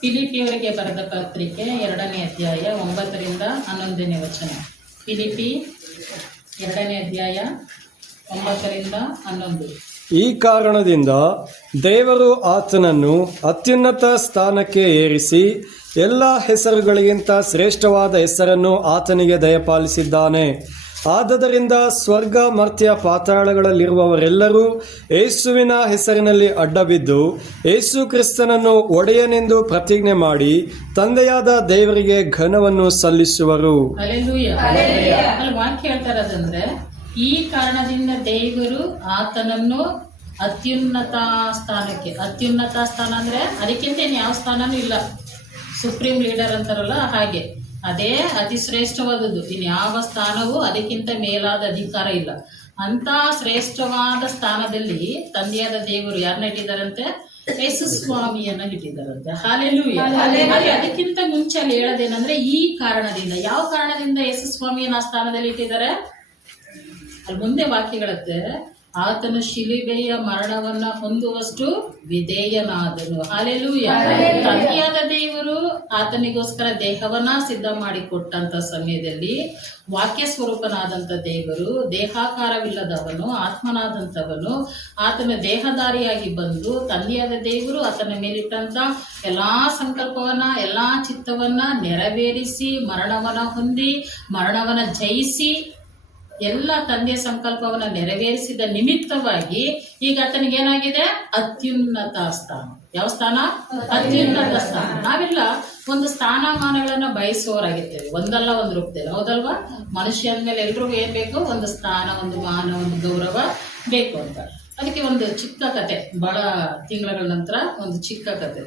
ಫಿಲಿಪಿಯವರಿಗೆ ಬರೆದ ಪತ್ರಿಕೆ 2ನೇ ಅಧ್ಯಾಯ 9ರಿಂದ 11ನೇ ವಚನ. ಫಿಲಿಪಿ 2ನೇ ಅಧ್ಯಾಯ 9ರಿಂದ 11. ಈ ಕಾರಣದಿಂದ ದೇವರು ಆತನನ್ನು ಅತ್ಯುನ್ನತ ಸ್ಥಾನಕ್ಕೆ ಏರಿಸಿ ಎಲ್ಲ ಹೆಸರುಗಳಿಗಿಂತ ಶ್ರೇಷ್ಠವಾದ ಹೆಸರನ್ನು ಆತನಿಗೆ ದಯಪಾಲಿಸಿದ್ದಾನೆ. ಆದದರಿಂದ ಸ್ವರ್ಗ ಮರ್ತ್ಯ ಪಾತಾಳಗಳಲ್ಲಿರುವವರೆಲ್ಲರೂ ಯೇಸುವಿನ ಹೆಸರಿನಲ್ಲಿ ಅಡ್ಡಬಿದ್ದು ಯೇಸು ಕ್ರಿಸ್ತನನ್ನು ಒಡೆಯನೆಂದು ಪ್ರತಿಜ್ಞೆ ಮಾಡಿ ತಂದೆಯಾದ ದೇವರಿಗೆ ಘನವನ್ನು ಸಲ್ಲಿಸುವರು. ವಾಕ್ಯ ಹೇಳ್ತಾರದಂದ್ರೆ, ಈ ಕಾರಣದಿಂದ ದೇವರು ಆತನನ್ನು ಅತ್ಯುನ್ನತ ಸ್ಥಾನಕ್ಕೆ, ಅತ್ಯುನ್ನತ ಸ್ಥಾನ ಅಂದ್ರೆ ಅದಕ್ಕಿಂತ ಯಾವ ಸ್ಥಾನನೂ ಇಲ್ಲ, ಸುಪ್ರೀಂ ಲೀಡರ್ ಅಂತಾರಲ್ಲ ಹಾಗೆ, ಅದೇ ಅತಿ ಶ್ರೇಷ್ಠವಾದದ್ದು. ಇನ್ಯಾವ ಸ್ಥಾನವೂ ಅದಕ್ಕಿಂತ ಮೇಲಾದ ಅಧಿಕಾರ ಇಲ್ಲ. ಅಂತ ಶ್ರೇಷ್ಠವಾದ ಸ್ಥಾನದಲ್ಲಿ ತಂದೆಯಾದ ದೇವರು ಯಾರನ್ನ ಇಟ್ಟಿದ್ದಾರಂತೆ? ಯೇಸು ಸ್ವಾಮಿಯನ್ನ ಇಟ್ಟಿದ್ದಾರಂತೆ. ಹಾಲೆಲೂಯಾ. ಅದಕ್ಕಿಂತ ಮುಂಚೆ ಅಲ್ಲಿ ಹೇಳೋದೇನಂದ್ರೆ, ಈ ಕಾರಣದಿಂದ. ಯಾವ ಕಾರಣದಿಂದ ಯೇಸು ಸ್ವಾಮಿಯನ್ನ ಆ ಸ್ಥಾನದಲ್ಲಿ ಇಟ್ಟಿದ್ದಾರೆ? ಅಲ್ಲಿ ಮುಂದೆ ವಾಕ್ಯಗಳತ್ತೆ, ಆತನು ಶಿಲುಬೆಯ ಮರಣವನ್ನ ಹೊಂದುವಷ್ಟು ವಿಧೇಯನಾದನು. ಹಾಲೆಲೂಯಾ. ತಂದೆಯಾದ ದೇವರು ಆತನಿಗೋಸ್ಕರ ದೇಹವನ್ನ ಸಿದ್ಧ ಮಾಡಿಕೊಟ್ಟಂತ ಸಮಯದಲ್ಲಿ ವಾಕ್ಯ ಸ್ವರೂಪನಾದಂಥ ದೇವರು, ದೇಹಾಕಾರವಿಲ್ಲದವನು, ಆತ್ಮನಾದಂಥವನು, ಆತನ ದೇಹಧಾರಿಯಾಗಿ ಬಂದು ತಂದೆಯಾದ ದೇವರು ಆತನ ಮೇಲಿಟ್ಟಂತ ಎಲ್ಲಾ ಸಂಕಲ್ಪವನ್ನ, ಎಲ್ಲಾ ಚಿತ್ತವನ್ನ ನೆರವೇರಿಸಿ ಮರಣವನ್ನ ಹೊಂದಿ, ಮರಣವನ್ನ ಜಯಿಸಿ, ಎಲ್ಲ ತಂದೆಯ ಸಂಕಲ್ಪವನ್ನ ನೆರವೇರಿಸಿದ ನಿಮಿತ್ತವಾಗಿ ಈಗ ಆತನಿಗೇನಾಗಿದೆ? ಅತ್ಯುನ್ನತ ಸ್ಥಾನ. ಯಾವ ಸ್ಥಾನ? ಅತ್ಯುನ್ನತ ಸ್ಥಾನ. ನಾವೆಲ್ಲ ಒಂದು ಸ್ಥಾನಮಾನಗಳನ್ನ ಬಯಸುವವರಾಗಿರ್ತೇವೆ, ಒಂದಲ್ಲ ಒಂದು ರೂಪದಲ್ಲಿ, ಹೌದಲ್ವಾ? ಮನುಷ್ಯ ಅಂದ್ಮೇಲೆ ಎಲ್ರಿಗೂ ಏನ್ ಬೇಕು? ಒಂದು ಸ್ಥಾನ, ಒಂದು ಮಾನ, ಒಂದು ಗೌರವ ಬೇಕು ಅಂತ. ಅದಕ್ಕೆ ಒಂದು ಚಿಕ್ಕ ಕತೆ, ಬಹಳ ತಿಂಗಳ ನಂತರ ಒಂದು ಚಿಕ್ಕ ಕತೆ.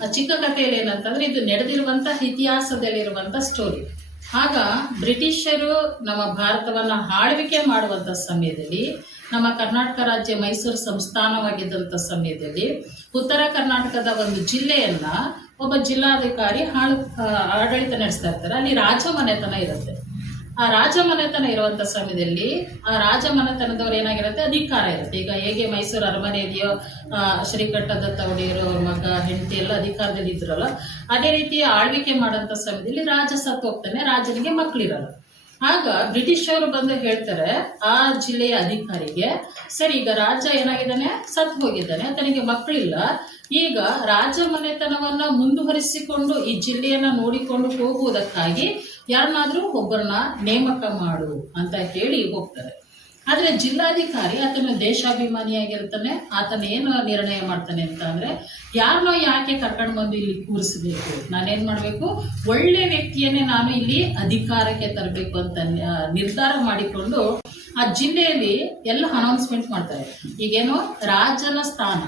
ಆ ಚಿಕ್ಕ ಕಥೆಯಲ್ಲಿ ಏನಂತಂದ್ರೆ, ಇದು ನಡೆದಿರುವಂತ ಇತಿಹಾಸದಲ್ಲಿರುವಂತ ಸ್ಟೋರಿ. ಆಗ ಬ್ರಿಟಿಷರು ನಮ್ಮ ಭಾರತವನ್ನ ಆಳ್ವಿಕೆ ಮಾಡುವಂತ ಸಮಯದಲ್ಲಿ, ನಮ್ಮ ಕರ್ನಾಟಕ ರಾಜ್ಯ ಮೈಸೂರು ಸಂಸ್ಥಾನವಾಗಿದ್ದಂಥ ಸಮಯದಲ್ಲಿ ಉತ್ತರ ಕರ್ನಾಟಕದ ಒಂದು ಜಿಲ್ಲೆಯನ್ನ ಒಬ್ಬ ಜಿಲ್ಲಾಧಿಕಾರಿ ಆಡಳಿತ ನಡೆಸ್ತಾ ಇರ್ತಾರೆ. ಅಲ್ಲಿ ರಾಜಮನೆತನ ಇರುತ್ತೆ. ಆ ರಾಜಮನೆತನ ಇರುವಂತ ಸಮಯದಲ್ಲಿ ಆ ರಾಜಮನೆತನದವ್ರು ಏನಾಗಿರುತ್ತೆ? ಅಧಿಕಾರ ಇರುತ್ತೆ. ಈಗ ಹೇಗೆ ಮೈಸೂರು ಅರಮನೆ ಇದೆಯೋ, ಶ್ರೀಕಂಠದತ್ತ ಒಡೆಯರು ಅವ್ರ ಮಗ, ಹೆಂಡತಿ ಎಲ್ಲ ಅಧಿಕಾರದಲ್ಲಿ ಇದ್ರಲ್ಲ, ಅದೇ ರೀತಿ ಆಳ್ವಿಕೆ ಮಾಡೋಂಥ ಸಮಯದಲ್ಲಿ ರಾಜ ಸತ್ತು ಹೋಗ್ತಾನೆ, ರಾಜನಿಗೆ ಮಕ್ಕಳಿರಲ್ಲ. ಆಗ ಬ್ರಿಟಿಷರು ಬಂದು ಹೇಳ್ತಾರೆ ಆ ಜಿಲ್ಲೆಯ ಅಧಿಕಾರಿಗೆ, ಸರಿ ಈಗ ರಾಜ ಏನಾಗಿದ್ದಾನೆ? ಸತ್ತು ಹೋಗಿದ್ದಾನೆ, ತನಗೆ ಮಕ್ಕಳಿಲ್ಲ, ಈಗ ರಾಜಮನೆತನವನ್ನ ಮುಂದುವರಿಸಿಕೊಂಡು ಈ ಜಿಲ್ಲೆಯನ್ನ ನೋಡಿಕೊಂಡು ಹೋಗುವುದಕ್ಕಾಗಿ ಯಾರನ್ನಾದ್ರೂ ಒಬ್ಬರನ್ನ ನೇಮಕ ಮಾಡು ಅಂತ ಹೇಳಿ ಹೋಗ್ತಾರೆ. ಆದ್ರೆ ಜಿಲ್ಲಾಧಿಕಾರಿ ಆತನ ದೇಶಾಭಿಮಾನಿಯಾಗಿರ್ತಾನೆ. ಆತನ ಏನು ನಿರ್ಣಯ ಮಾಡ್ತಾನೆ ಅಂತ ಅಂದ್ರೆ, ಯಾರನ್ನೋ ಯಾಕೆ ಕರ್ಕೊಂಡು ಬಂದು ಇಲ್ಲಿ ಕೂರಿಸಬೇಕು, ನಾನೇನ್ ಮಾಡ್ಬೇಕು? ಒಳ್ಳೆ ವ್ಯಕ್ತಿಯನ್ನೇ ನಾನು ಇಲ್ಲಿ ಅಧಿಕಾರಕ್ಕೆ ತರಬೇಕು ಅಂತ ನಿರ್ಧಾರ ಮಾಡಿಕೊಂಡು ಆ ಜಿಲ್ಲೆಯಲ್ಲಿ ಎಲ್ಲ ಅನೌನ್ಸ್ಮೆಂಟ್ ಮಾಡ್ತಾರೆ. ಈಗೇನೋ ರಾಜನ ಸ್ಥಾನ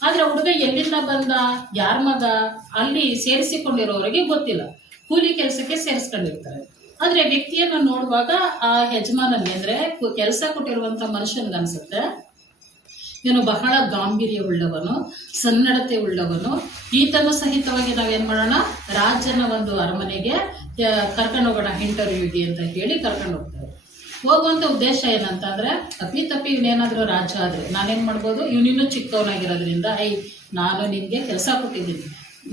ಆದ್ರೆ ಹುಡುಗ ಎಲ್ಲಿಂದ ಬಂದ, ಯಾರ ಮಗ, ಅಲ್ಲಿ ಸೇರಿಸಿಕೊಂಡಿರೋರಿಗೆ ಗೊತ್ತಿಲ್ಲ. ಕೂಲಿ ಕೆಲಸಕ್ಕೆ ಸೇರಿಸ್ಕೊಂಡಿರ್ತಾರೆ. ಆದ್ರೆ ವ್ಯಕ್ತಿಯನ್ನ ನೋಡುವಾಗ ಆ ಯಜಮಾನಲ್ಲಿ ಅಂದ್ರೆ ಕೆಲಸ ಕೊಟ್ಟಿರುವಂತ ಮನುಷ್ಯನ್ಗೆ ಅನ್ಸುತ್ತೆ, ಇವನು ಬಹಳ ಗಾಂಭೀರ್ಯ ಉಳ್ಳವನು, ಸನ್ನಡತೆ ಉಳ್ಳವನು, ಈತನು ಸಹಿತವಾಗಿ ನಾವೇನ್ ಮಾಡೋಣ, ರಾಜನ ಒಂದು ಅರಮನೆಗೆ ಕರ್ಕೊಂಡು ಹೋಗೋಣ ಇಂಟರ್ವ್ಯೂಗೆ ಅಂತ ಹೇಳಿ ಕರ್ಕೊಂಡು ಹೋಗ್ತಾರೆ. ಹೋಗುವಂತ ಉದ್ದೇಶ ಏನಂತ ಅಂದ್ರೆ, ತಪ್ಪಿ ಇವನೇನಾದ್ರೂ ರಾಜ ಆದ್ರೆ ನಾನೇನ್ ಮಾಡ್ಬೋದು, ಇವನಿನ್ನೂ ಚಿಕ್ಕವನಾಗಿರೋದ್ರಿಂದ, ನಾನು ನಿನ್ಗೆ ಕೆಲಸ ಕೊಟ್ಟಿದ್ದೀನಿ,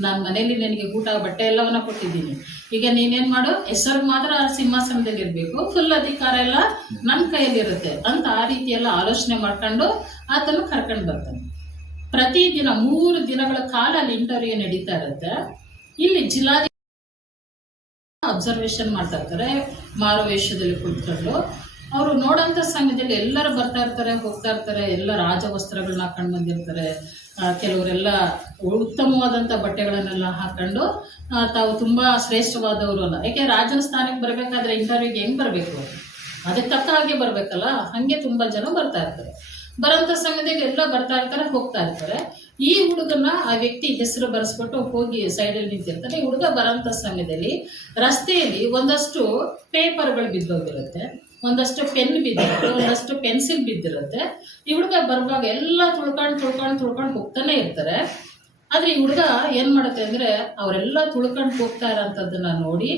ನನ್ನ ಮನೇಲಿ ನಿನಗೆ ಊಟ ಬಟ್ಟೆ ಎಲ್ಲವನ್ನ ಕೊಟ್ಟಿದ್ದೀನಿ, ಈಗ ನೀನೇನ್ ಮಾಡು, ಹೆಸರು ಮಾತ್ರ ಸಿಂಹಾಸನದಲ್ಲಿ ಇರ್ಬೇಕು, ಫುಲ್ ಅಧಿಕಾರ ಎಲ್ಲ ನನ್ನ ಕೈಯಲ್ಲಿರುತ್ತೆ ಅಂತ ಆ ರೀತಿ ಎಲ್ಲ ಆಲೋಚನೆ ಮಾಡ್ಕೊಂಡು ಆತನು ಕರ್ಕೊಂಡು ಬರ್ತಾನೆ. ಪ್ರತಿದಿನ 3 ದಿನಗಳ ಕಾಲ ಅಲ್ಲಿ ಇಂಟರ್ವ್ಯೂ ನಡೀತಾ ಇರುತ್ತೆ. ಇಲ್ಲಿ ಜಿಲ್ಲಾಧಿಕಾರಿ ಅಬ್ಸರ್ವೇಷನ್ ಮಾಡ್ತಾ ಇರ್ತಾರೆ, ಮಾರುವೇಷದಲ್ಲಿ ಕುಳಿತುಕೊಂಡು. ಅವರು ನೋಡೋಂಥ ಸಮಯದಲ್ಲಿ ಎಲ್ಲರೂ ಬರ್ತಾ ಇರ್ತಾರೆ, ಹೋಗ್ತಾ ಇರ್ತಾರೆ, ಎಲ್ಲ ರಾಜವಸ್ತ್ರಗಳನ್ನ ಹಾಕೊಂಡು ಬಂದಿರ್ತಾರೆ. ಕೆಲವರೆಲ್ಲ ಉತ್ತಮವಾದಂಥ ಬಟ್ಟೆಗಳನ್ನೆಲ್ಲ ಹಾಕೊಂಡು ತಾವು ತುಂಬ ಶ್ರೇಷ್ಠವಾದವರು ಅಲ್ಲ. ಯಾಕೆ ರಾಜನ ಸ್ಥಾನಕ್ಕೆ ಬರಬೇಕಾದ್ರೆ ಇಂಟರ್ವ್ಯೂಗೆ ಹೆಂಗೆ ಬರಬೇಕು, ಅದಕ್ಕೆ ತಕ್ಕ ಹಾಗೆ ಬರಬೇಕಲ್ಲ. ಹಾಗೆ ತುಂಬ ಜನ ಬರ್ತಾ ಇರ್ತಾರೆ. ಬರೋಂಥ ಸಮಯದಲ್ಲಿ ಎಲ್ಲ ಬರ್ತಾ ಇರ್ತಾರೆ, ಹೋಗ್ತಾ ಇರ್ತಾರೆ. ಈ ಹುಡುಗನ ಆ ವ್ಯಕ್ತಿ ಹೆಸರು ಬರೆಸ್ಬಿಟ್ಟು ಹೋಗಿ ಸೈಡಲ್ಲಿ ನಿಂತಿರ್ತಾರೆ. ಈ ಹುಡುಗ ಬರೋಂಥ ಸಮಯದಲ್ಲಿ ರಸ್ತೆಯಲ್ಲಿ ಒಂದಷ್ಟು ಪೇಪರ್ಗಳು ಬಿದ್ದೋಗಿರುತ್ತೆ, ಒಂದಷ್ಟು ಪೆನ್ ಬಿದ್ದಿರುತ್ತೆ, ಒಂದಷ್ಟು ಪೆನ್ಸಿಲ್ ಬಿದ್ದಿರುತ್ತೆ. ಈ ಹುಡುಗ ಬರುವಾಗ ಎಲ್ಲ ತುಳ್ಕೊಂಡು ಹೋಗ್ತಾನೆ ಇರ್ತಾರೆ. ಆದರೆ ಈ ಹುಡುಗ ಏನು ಮಾಡುತ್ತೆ ಅಂದರೆ ಅವರೆಲ್ಲ ತುಳ್ಕೊಂಡು ಹೋಗ್ತಾ ಇರೋಂಥದ್ದನ್ನ ನೋಡಿ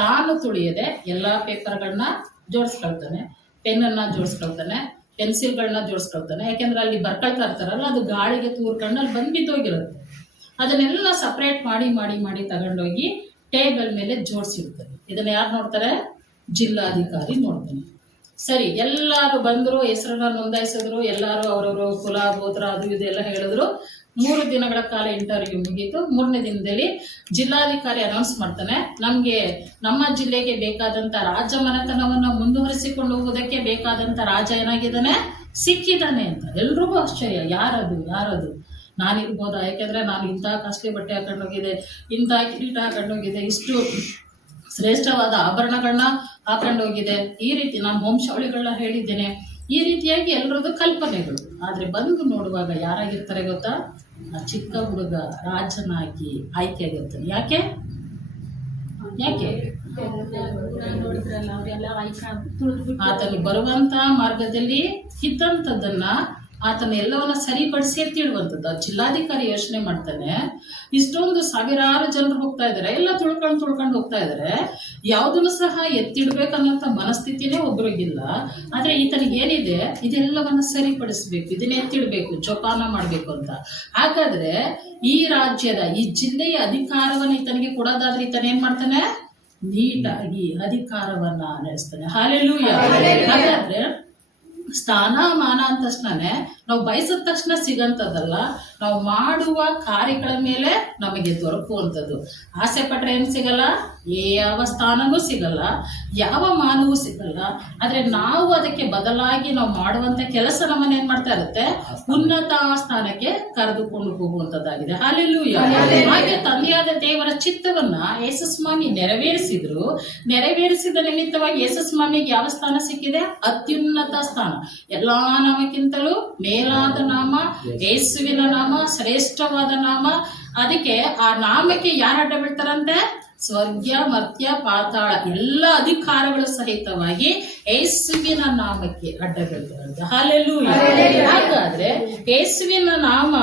ತಾನು ತುಳಿಯದೆ ಎಲ್ಲ ಪೇಪರ್ಗಳನ್ನ ಜೋಡಿಸ್ಕೊಳ್ತಾನೆ, ಪೆನ್ನನ್ನು ಜೋಡಿಸ್ಕೊಳ್ತಾನೆ, ಪೆನ್ಸಿಲ್ಗಳನ್ನ ಜೋಡಿಸ್ಕೊಳ್ತಾನೆ. ಯಾಕೆಂದ್ರೆ ಅಲ್ಲಿ ಬರ್ಕೊಳ್ತಾ ಇರ್ತಾರಲ್ಲ, ಅದು ಗಾಳಿಗೆ ತೂರ್ಕೊಂಡು ಅಲ್ಲಿ ಬಂದು ಬಿದ್ದೋಗಿರುತ್ತೆ. ಅದನ್ನೆಲ್ಲ ಸಪ್ರೇಟ್ ಮಾಡಿ ತಗೊಂಡೋಗಿ ಟೇಬಲ್ ಮೇಲೆ ಜೋಡಿಸಿರ್ತಾರೆ. ಇದನ್ನ ಯಾರು ನೋಡ್ತಾರೆ? ಜಿಲ್ಲಾಧಿಕಾರಿ ನೋಡ್ತಾನೆ. ಸರಿ, ಎಲ್ಲರೂ ಬಂದರು, ಹೆಸರನ್ನ ನೋಂದಾಯಿಸಿದ್ರು, ಎಲ್ಲರೂ ಅವರವರು ಕುಲ ಗೋತ್ರ ಅದು ಇದೆಲ್ಲ ಹೇಳಿದ್ರು. 3 ದಿನಗಳ ಕಾಲ ಇಂಟರ್ವ್ಯೂ ಮುಗೀತು. 3ನೇ ದಿನದಲ್ಲಿ ಜಿಲ್ಲಾಧಿಕಾರಿ ಅನೌನ್ಸ್ ಮಾಡ್ತಾನೆ, ನಮಗೆ ನಮ್ಮ ಜಿಲ್ಲೆಗೆ ಬೇಕಾದಂಥ ರಾಜ್ಯ ಮನೆತನವನ್ನು ಮುಂದುವರಿಸಿಕೊಂಡು ಹೋಗೋದಕ್ಕೆ ಬೇಕಾದಂಥ ರಾಜ ಏನಾಗಿದ್ದಾನೆ, ಸಿಕ್ಕಿದ್ದಾನೆ ಅಂತ. ಎಲ್ರಿಗೂ ಆಶ್ಚರ್ಯ, ಯಾರದು ನಾನಿರ್ಬೋದಾ? ಯಾಕೆಂದರೆ ನಾನು ಇಂಥ ಕಾಸ್ಟ್ಲಿ ಬಟ್ಟೆ ಹಾಕೊಂಡೋಗಿದೆ, ಇಂಥ ಕಿರೀಟ ಹಾಕೊಂಡೋಗಿದೆ, ಇಷ್ಟು ಶ್ರೇಷ್ಠವಾದ ಆಭರಣಗಳನ್ನ ಹಾಕೊಂಡೋಗಿದೆ, ಈ ರೀತಿ ನಾನು ವಂಶಾವಳಿಗಳನ್ನ ಹೇಳಿದ್ದೇನೆ, ಈ ರೀತಿಯಾಗಿ ಎಲ್ಲರದ್ದು ಕಲ್ಪನೆಗಳು. ಆದರೆ ಬಂದು ನೋಡುವಾಗ ಯಾರಾಗಿರ್ತಾರೆ ಗೊತ್ತಾ? ಆ ಚಿಕ್ಕ ಹುಡುಗ ರಾಜನಾಗಿ ಆಯ್ಕೆಯಾಗಿರ್ತಾನೆ. ಯಾಕೆ ಆತನು ಬರುವಂತ ಮಾರ್ಗದಲ್ಲಿ ಇದ್ದಂಥದ್ದನ್ನ ಆತನ ಎಲ್ಲವನ್ನ ಸರಿಪಡಿಸಿ ಎತ್ತಿಡುವಂಥದ್ದು. ಜಿಲ್ಲಾಧಿಕಾರಿ ಯೋಚನೆ ಮಾಡ್ತಾನೆ, ಇಷ್ಟೊಂದು ಸಾವಿರಾರು ಜನರು ಹೋಗ್ತಾ ಇದ್ದಾರೆ, ಎಲ್ಲ ತುಳ್ಕೊಂಡು ಹೋಗ್ತಾ ಇದ್ದಾರೆ, ಯಾವುದನ್ನು ಸಹ ಎತ್ತಿಡ್ಬೇಕನ್ನೋಂಥ ಮನಸ್ಥಿತಿನೇ ಒಬ್ರಿಗಿಲ್ಲ. ಆದ್ರೆ ಈತನಿಗೆ ಏನಿದೆ, ಇದೆಲ್ಲವನ್ನ ಸರಿಪಡಿಸ್ಬೇಕು, ಇದನ್ನ ಎತ್ತಿಡ್ಬೇಕು, ಜೋಪಾನ ಮಾಡ್ಬೇಕು ಅಂತ. ಹಾಗಾದ್ರೆ ಈ ರಾಜ್ಯದ ಈ ಜಿಲ್ಲೆಯ ಅಧಿಕಾರವನ್ನು ಈತನಿಗೆ ಕೊಡೋದಾದ್ರೆ ಈತನ ಏನ್ ಮಾಡ್ತಾನೆ? ನೀಟಾಗಿ ಅಧಿಕಾರವನ್ನ ನಡೆಸ್ತಾನೆ. ಹಾಲೆಲೂಯಾ. ಹಾಗಾದ್ರೆ ಸ್ಥಾನಮಾನ ಅಂದ ತಕ್ಷಣನೇ ನಾವು ಬಯಸಿದ ತಕ್ಷಣ ಸಿಗಂಥದ್ದಲ್ಲ, ನಾವು ಮಾಡುವ ಕಾರ್ಯಗಳ ಮೇಲೆ ನಮಗೆ ದೊರಕುವಂಥದ್ದು. ಆಸೆ ಪಟ್ರೆ ಏನು ಸಿಗಲ್ಲ, ಯಾವ ಸ್ಥಾನವೂ ಸಿಗಲ್ಲ, ಯಾವ ಮಾನವೂ ಸಿಗಲ್ಲ. ಆದರೆ ನಾವು ಅದಕ್ಕೆ ಬದಲಾಗಿ ನಾವು ಮಾಡುವಂಥ ಕೆಲಸ ನಮ್ಮನ್ನ ಏನು ಮಾಡ್ತಾ ಇರುತ್ತೆ, ಉನ್ನತ ಸ್ಥಾನಕ್ಕೆ ಕರೆದುಕೊಂಡು ಹೋಗುವಂಥದ್ದಾಗಿದೆ. ಹಾಲೆಲೂಯಾ. ಹಾಗೆ ತಂದೆಯಾದ ದೇವರ ಚಿತ್ತವನ್ನ ಯೇಸುಸ್ವಾಮಿ ನೆರವೇರಿಸಿದ್ರು. ನೆರವೇರಿಸಿದ ನಿಮಿತ್ತವಾಗಿ ಯೇಸುಸ್ವಾಮಿಗೆ ಯಾವ ಸ್ಥಾನ ಸಿಕ್ಕಿದೆ? ಅತ್ಯುನ್ನತ ಸ್ಥಾನ. ಎಲ್ಲಾ ನಾಮಕ್ಕಿಂತಲೂ ಮೇಲಾದ ನಾಮ ಯೇಸುವಿನ ನಾಮ, ಶ್ರೇಷ್ಠವಾದ ನಾಮ. ಅದಕ್ಕೆ ಆ ನಾಮಕ್ಕೆ ಯಾರು ಅಡ್ಡ ಬೀಳ್ತಾರಂತೆ? ಸ್ವರ್ಗ, ಮರ್ತ್ಯ, ಪಾತಾಳ ಎಲ್ಲ ಅಧಿಕಾರಗಳು ಸಹಿತವಾಗಿ ಯೇಸುವಿನ ನಾಮಕ್ಕೆ ಅಡ್ಡ ಬೀಳ್ತಾರಂತೆ. ಹಾಲೆಲೂಯಾ. ಹಾಗಾದ್ರೆ ಯೇಸುವಿನ ನಾಮ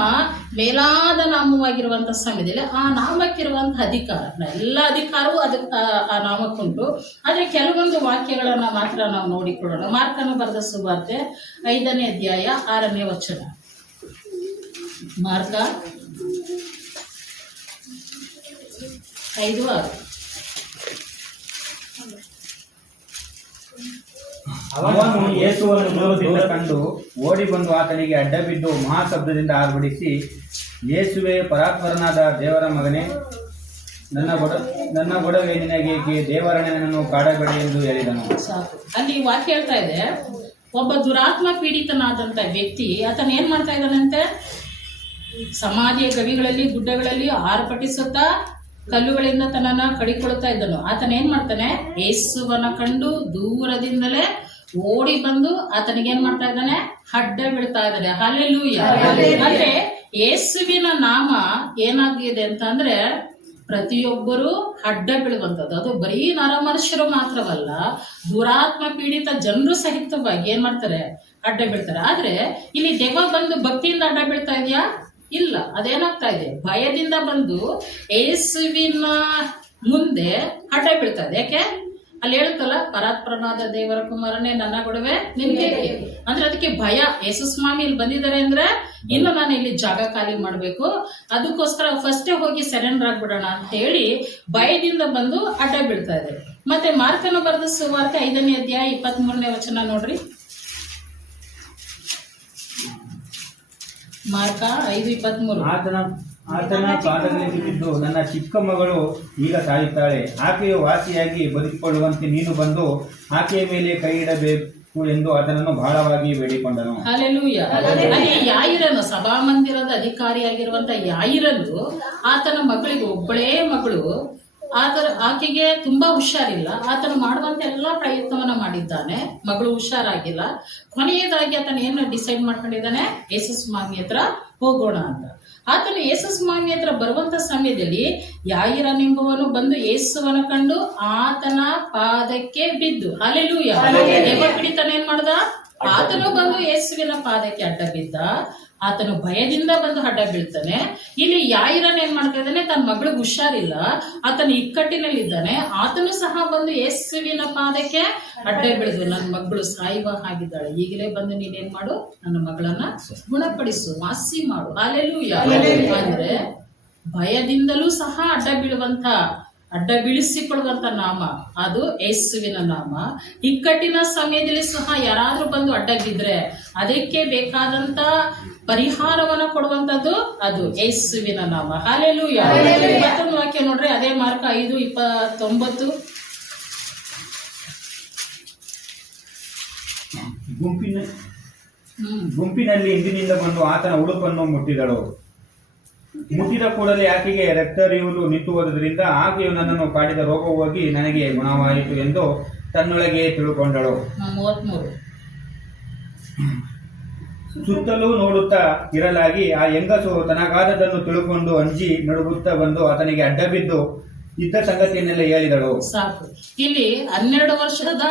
ಮೇಲಾದ ನಾಮವಾಗಿರುವಂತಹ ಸಮಯದಲ್ಲಿ ಆ ನಾಮಕ್ಕಿರುವಂತಹ ಅಧಿಕಾರ, ಎಲ್ಲ ಅಧಿಕಾರವೂ ಅದಕ್ಕೆ ಆ ನಾಮಕ್ಕುಂಟು. ಆದ್ರೆ ಕೆಲವೊಂದು ವಾಕ್ಯಗಳನ್ನ ಮಾತ್ರ ನಾವು ನೋಡಿಕೊಳ್ಳೋಣ. ಮಾರ್ಕನ ಬರೆದ ಸುವಾರ್ತೆ 5ನೇ ಅಧ್ಯಾಯ 6ನೇ ವಚನ. ಮಾರ್ಕ 5:6. ಅವನು ಯೇಸುವನ್ನು ದೂರದಿಂದ ಕಂಡು ಓಡಿ ಬಂದು ಆತನಿಗೆ ಅಡ್ಡ ಬಿದ್ದು ಮಹಾಶಬ್ದದಿಂದ ಆರ್ಭಟಿಸಿ, ಯೇಸುವೆ, ಪರಾತ್ಪರನಾದ ದೇವರ ಮಗನೇ, ನನ್ನ ಗೊಡವೆ ನಿನಗೆ, ದೇವರನ್ನೇ ನನ್ನನ್ನು ಕಾಡಬೇಡ ಎಂದು ಹೇಳಿದನು. ಸಾಕು. ಅಲ್ಲಿ ವಾಕ್ಯ ಹೇಳ್ತಾ ಇದೆ, ಒಬ್ಬ ದುರಾತ್ಮ ಪೀಡಿತನಾದಂತ ವ್ಯಕ್ತಿ ಆತನ ಏನ್ ಮಾಡ್ತಾ ಇದ್ದಾನಂತೆ? ಸಮಾಧಿಯ ಗವಿಗಳಲ್ಲಿ, ಗುಡ್ಡಗಳಲ್ಲಿ ಆರ್ಭಟಿಸುತ್ತಾ ಕಲ್ಲುಗಳಿಂದ ತನ್ನನ್ನ ಕಡಿಕೊಳ್ತಾ ಇದ್ದನು. ಆತನ ಏನ್ ಮಾಡ್ತಾನೆ? ಯೇಸುವನ್ನ ಕಂಡು ದೂರದಿಂದಲೇ ಓಡಿ ಬಂದು ಆತನಿಗೆ ಏನ್ ಮಾಡ್ತಾ ಇದ್ದಾನೆ? ಅಡ್ಡ ಬೀಳ್ತಾ ಇದ್ದಾನೆ. ಹಾಲೆಲೂಯಾ. ಅಂದ್ರೆ ಯೇಸುವಿನ ನಾಮ ಏನಾಗಿದೆ ಅಂತ ಅಂದ್ರೆ ಪ್ರತಿಯೊಬ್ಬರು ಅಡ್ಡ ಬೀಳುವಂಥದ್ದು. ಅದು ಬರೀ ನರಮನುಷ್ಯರು ಮಾತ್ರವಲ್ಲ, ದುರಾತ್ಮ ಪೀಡಿತ ಜನರು ಸಹಿತವಾಗಿ ಏನ್ ಮಾಡ್ತಾರೆ? ಅಡ್ಡ ಬೀಳ್ತಾರೆ. ಆದ್ರೆ ಇಲ್ಲಿ ದೆವ್ವ ಬಂದು ಭಕ್ತಿಯಿಂದ ಅಡ್ಡ ಬೀಳ್ತಾ ಇದೆಯಾ? ಇಲ್ಲ. ಅದೇನಾಗ್ತಾ ಇದೆ? ಭಯದಿಂದ ಬಂದು ಯೇಸುವಿನ ಮುಂದೆ ಅಡ್ಡ ಬೀಳ್ತಾ ಇದೆ. ಯಾಕೆ? ಅಲ್ಲಿ ಹೇಳುತ್ತಲ್ಲ, ಪರಾತ್ಪರನಾದ ದೇವರ ಕುಮಾರನೇ, ನನ್ನ ಗೊಡವೆ ನಿನ್ಗೆ. ಅಂದ್ರೆ ಅದಕ್ಕೆ ಭಯ. ಯೇಸುಸ್ವಾಮಿ ಇಲ್ಲಿ ಬಂದಿದ್ದಾರೆ ಅಂದ್ರೆ ಇನ್ನು ನಾನು ಇಲ್ಲಿ ಜಾಗ ಖಾಲಿ ಮಾಡ್ಬೇಕು, ಅದಕ್ಕೋಸ್ಕರ ಫಸ್ಟೇ ಹೋಗಿ ಸರೆಂಡರ್ ಆಗ್ಬಿಡೋಣ ಅಂತ ಹೇಳಿ ಭಯದಿಂದ ಬಂದು ಅಡ್ಡ ಬೀಳ್ತಾ ಇದೆ. ಮತ್ತೆ ಮಾರ್ಕನ ಬರೆದ ಸುವಾರ್ತೆ 5ನೇ ಅಧ್ಯಾಯ 23ನೇ ವಚನ ನೋಡ್ರಿ. ಮಾರ್ಕ 5:23. ಆತನ ಪಾದಗಳಿಗೆ ಬಿದ್ದು, ನನ್ನ ಚಿಕ್ಕ ಮಗಳು ಈಗ ಸಾಯುತ್ತಾಳೆ, ಆಕೆಯು ವಾಸಿಯಾಗಿ ಬದುಕಿಕೊಳ್ಳುವಂತೆ ನೀನು ಬಂದು ಆಕೆಯ ಮೇಲೆ ಕೈ ಎಂದು ಆತನನ್ನು ಬಹಳವಾಗಿ ಬೇಡಿಕೊಂಡನು. ಹಲ್ಲೆಲೂಯ. ಅಲ್ಲಿ ಯಾಯಿರನು, ಸಭಾಮಂದಿರದ ಅಧಿಕಾರಿಯಾಗಿರುವಂತ ಯಾಯಿರನು, ಆತನ ಮಗಳಿಗೆ ಒಬ್ಬಳೇ ಮಗಳು, ಆಕೆಗೆ ತುಂಬಾ ಹುಷಾರಿಲ್ಲ. ಆತನು ಮಾಡುವಂತ ಎಲ್ಲಾ ಪ್ರಯತ್ನವನ್ನ ಮಾಡಿದ್ದಾನೆ, ಮಗಳು ಹುಷಾರಾಗಿಲ್ಲ. ಕೊನೆಯದಾಗಿ ಆತನ ಏನು ಡಿಸೈಡ್ ಮಾಡ್ಕೊಂಡಿದ್ದಾನೆ, ಯೇಸು ಸ್ವಾಮಿ ಹತ್ರ ಹೋಗೋಣ ಅಂತ. ಆತನು ಯೇಸು ಸ್ವಾಮಿ ಹತ್ರ ಬರುವಂತ ಸಮಯದಲ್ಲಿ ಯಾಯಿರನೆಂಬುವನು ಬಂದು ಯೇಸುವನ ಕಂಡು ಆತನ ಪಾದಕ್ಕೆ ಬಿದ್ದು, ಹಲ್ಲೆಲೂಯ, ದೆವ್ವ ಪಿಡಿತನ ಏನ್ ಮಾಡ್ದ, ಆತನು ಬಂದು ಯೇಸುವಿನ ಪಾದಕ್ಕೆ ಅಡ್ಡ ಬಿದ್ದ. ಆತನು ಭಯದಿಂದ ಬಂದು ಅಡ್ಡ ಬೀಳ್ತಾನೆ. ಇಲ್ಲಿ ಯಾಯಿರನ್ ಏನ್ ಮಾಡ್ತಾ ಇದ್ದಾನೆ, ತನ್ನ ಮಗಳಿಗೆ ಹುಷಾರಿಲ್ಲ, ಆತನ ಇಕ್ಕಟ್ಟಿನಲ್ಲಿದ್ದಾನೆ. ಆತನು ಸಹ ಬಂದು ಯೇಸುವಿನ ಪಾದಕ್ಕೆ ಅಡ್ಡ ಬೀಳಿದು, ನನ್ನ ಮಗಳು ಸಾಯುವ ಹಾಗಿದ್ದಾಳೆ, ಈಗಲೇ ಬಂದು ನೀನೇನ್ ಮಾಡು, ನನ್ನ ಮಗಳನ್ನ ಗುಣಪಡಿಸು, ವಾಸಿ ಮಾಡು. ಹಲ್ಲೆಲೂಯ. ಅಂದ್ರೆ ಭಯದಿಂದಲೂ ಸಹ ಅಡ್ಡ ಬೀಳಿಸಿಕೊಳ್ಳುವಂತ ನಾಮ ಅದು ಯೇಸುವಿನ ನಾಮ. ಇಕ್ಕಟ್ಟಿನ ಸಮಯದಲ್ಲಿ ಸಹ ಯಾರಾದ್ರೂ ಬಂದು ಅಡ್ಡ ಬಿದ್ರೆ ಅದಕ್ಕೆ ಬೇಕಾದಂತ ಪರಿಹಾರವನ್ನ ಕೊಡುವಂತದ್ದು ಅದು ಯೇಸುವಿನ ನಾಮ. ಹಲ್ಲೆಲೂಯ. ಮತ್ತೊಂದು ವಾಕ್ಯ ನೋಡ್ರಿ, ಅದೇ ಮಾರ್ಕ 5:29. ಗುಂಪಿನಲ್ಲಿ ಹಿಂದಿನಿಂದ ಬಂದು ಆತನ ಉಡುಪನ್ನು ಮುಟ್ಟಿದಳು. ಮುಟ್ಟಿದ ಕೂಡಲೇ ಆಕೆಗೆ ರಕ್ತಹರಿಯುವುದು ನಿಂತು ಹೋದುದರಿಂದ ಆಕೆಯು ನನ್ನನ್ನು ಕಾಡಿದ ರೋಗ ಹೋಗಿ ನನಗೆ ಗುಣವಾಯಿತು ಎಂದು ತನ್ನೊಳಗೆ ತಿಳ್ಕೊಂಡಳು. 33. ಸುತ್ತಲೂ ನೋಡುತ್ತಾ ಇರಲಾಗಿ ಆ ಹೆಂಗಸು ತನಗಾದದನ್ನು ತಿಳ್ಕೊಂಡು ಅಂಜಿ ನಡುಗುತ್ತಾ ಬಂದು ಆತನಿಗೆ ಅಡ್ಡ ಬಿದ್ದು ಇದ್ದ ಸಂಗತಿಯನ್ನೆಲ್ಲ ಹೇಳಿದಳು. ಸಾಕು. ಇಲ್ಲಿ 12 ವರ್ಷದ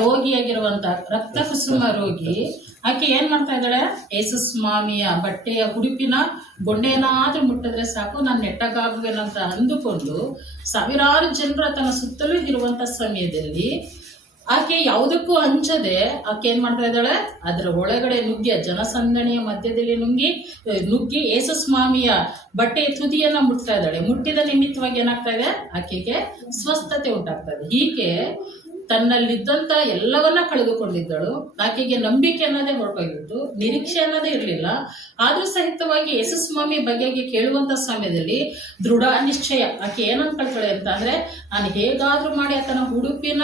ರೋಗಿಯಾಗಿರುವಂತ ರಕ್ತ ಕುಸುಮ ರೋಗಿ, ಆಕೆ ಏನ್ ಮಾಡ್ತಾ ಇದ್ದಾಳೆ, ಯೇಸು ಸ್ವಾಮಿಯ ಬಟ್ಟೆಯ ಉಡುಪಿನ ಗೊಂಡೆನಾದ್ರೂ ಮುಟ್ಟಿದ್ರೆ ಸಾಕು, ನಾನು ನೆಟ್ಟಗಾಗುವೆನಂತ ಅಂದುಕೊಂಡು ಸಾವಿರಾರು ಜನರು ತನ್ನ ಸುತ್ತಲೂ ಇರುವಂತ ಸಮಯದಲ್ಲಿ ಆಕೆ ಯಾವುದಕ್ಕೂ ಹಂಚದೆ ಆಕೆ ಏನ್ ಮಾಡ್ತಾ ಇದ್ದಾಳೆ, ಅದರ ಒಳಗಡೆ ನುಗ್ಗಿ, ಜನಸಂದಣಿಯ ಮಧ್ಯದಲ್ಲಿ ನುಗ್ಗಿ ಯೇಸು ಸ್ವಾಮಿಯ ಬಟ್ಟೆಯ ತುದಿಯನ್ನ ಮುಟ್ತಾ ಇದ್ದಾಳೆ. ಮುಟ್ಟಿದ ನಿಮಿತ್ತವಾಗಿ ಏನಾಗ್ತಾ ಇದೆ, ಆಕೆಗೆ ಸ್ವಸ್ಥತೆ ಉಂಟಾಗ್ತಾ ಇದೆ. ಹೀಗೆ ತನ್ನಲ್ಲಿದ್ದಂತ ಎಲ್ಲವನ್ನ ಕಳೆದುಕೊಂಡಿದ್ದಳು. ಆಕೆಗೆ ನಂಬಿಕೆ ಅನ್ನೋದೇ ಹೊರಟೋಗಿತ್ತು, ನಿರೀಕ್ಷೆ ಅನ್ನೋದೇ ಇರಲಿಲ್ಲ. ಆದ್ರೂ ಸಹಿತವಾಗಿ ಯೇಸು ಸ್ವಾಮಿ ಬಗ್ಗೆ ಕೇಳುವಂತ ಸಮಯದಲ್ಲಿ ದೃಢ ನಿಶ್ಚಯ, ಆಕೆ ಏನಂದ್ಕೊಳ್ತಾಳೆ ಅಂತ ಅಂದ್ರೆ, ನಾನು ಹೇಗಾದ್ರೂ ಮಾಡಿ ಆತನ ಉಡುಪಿನ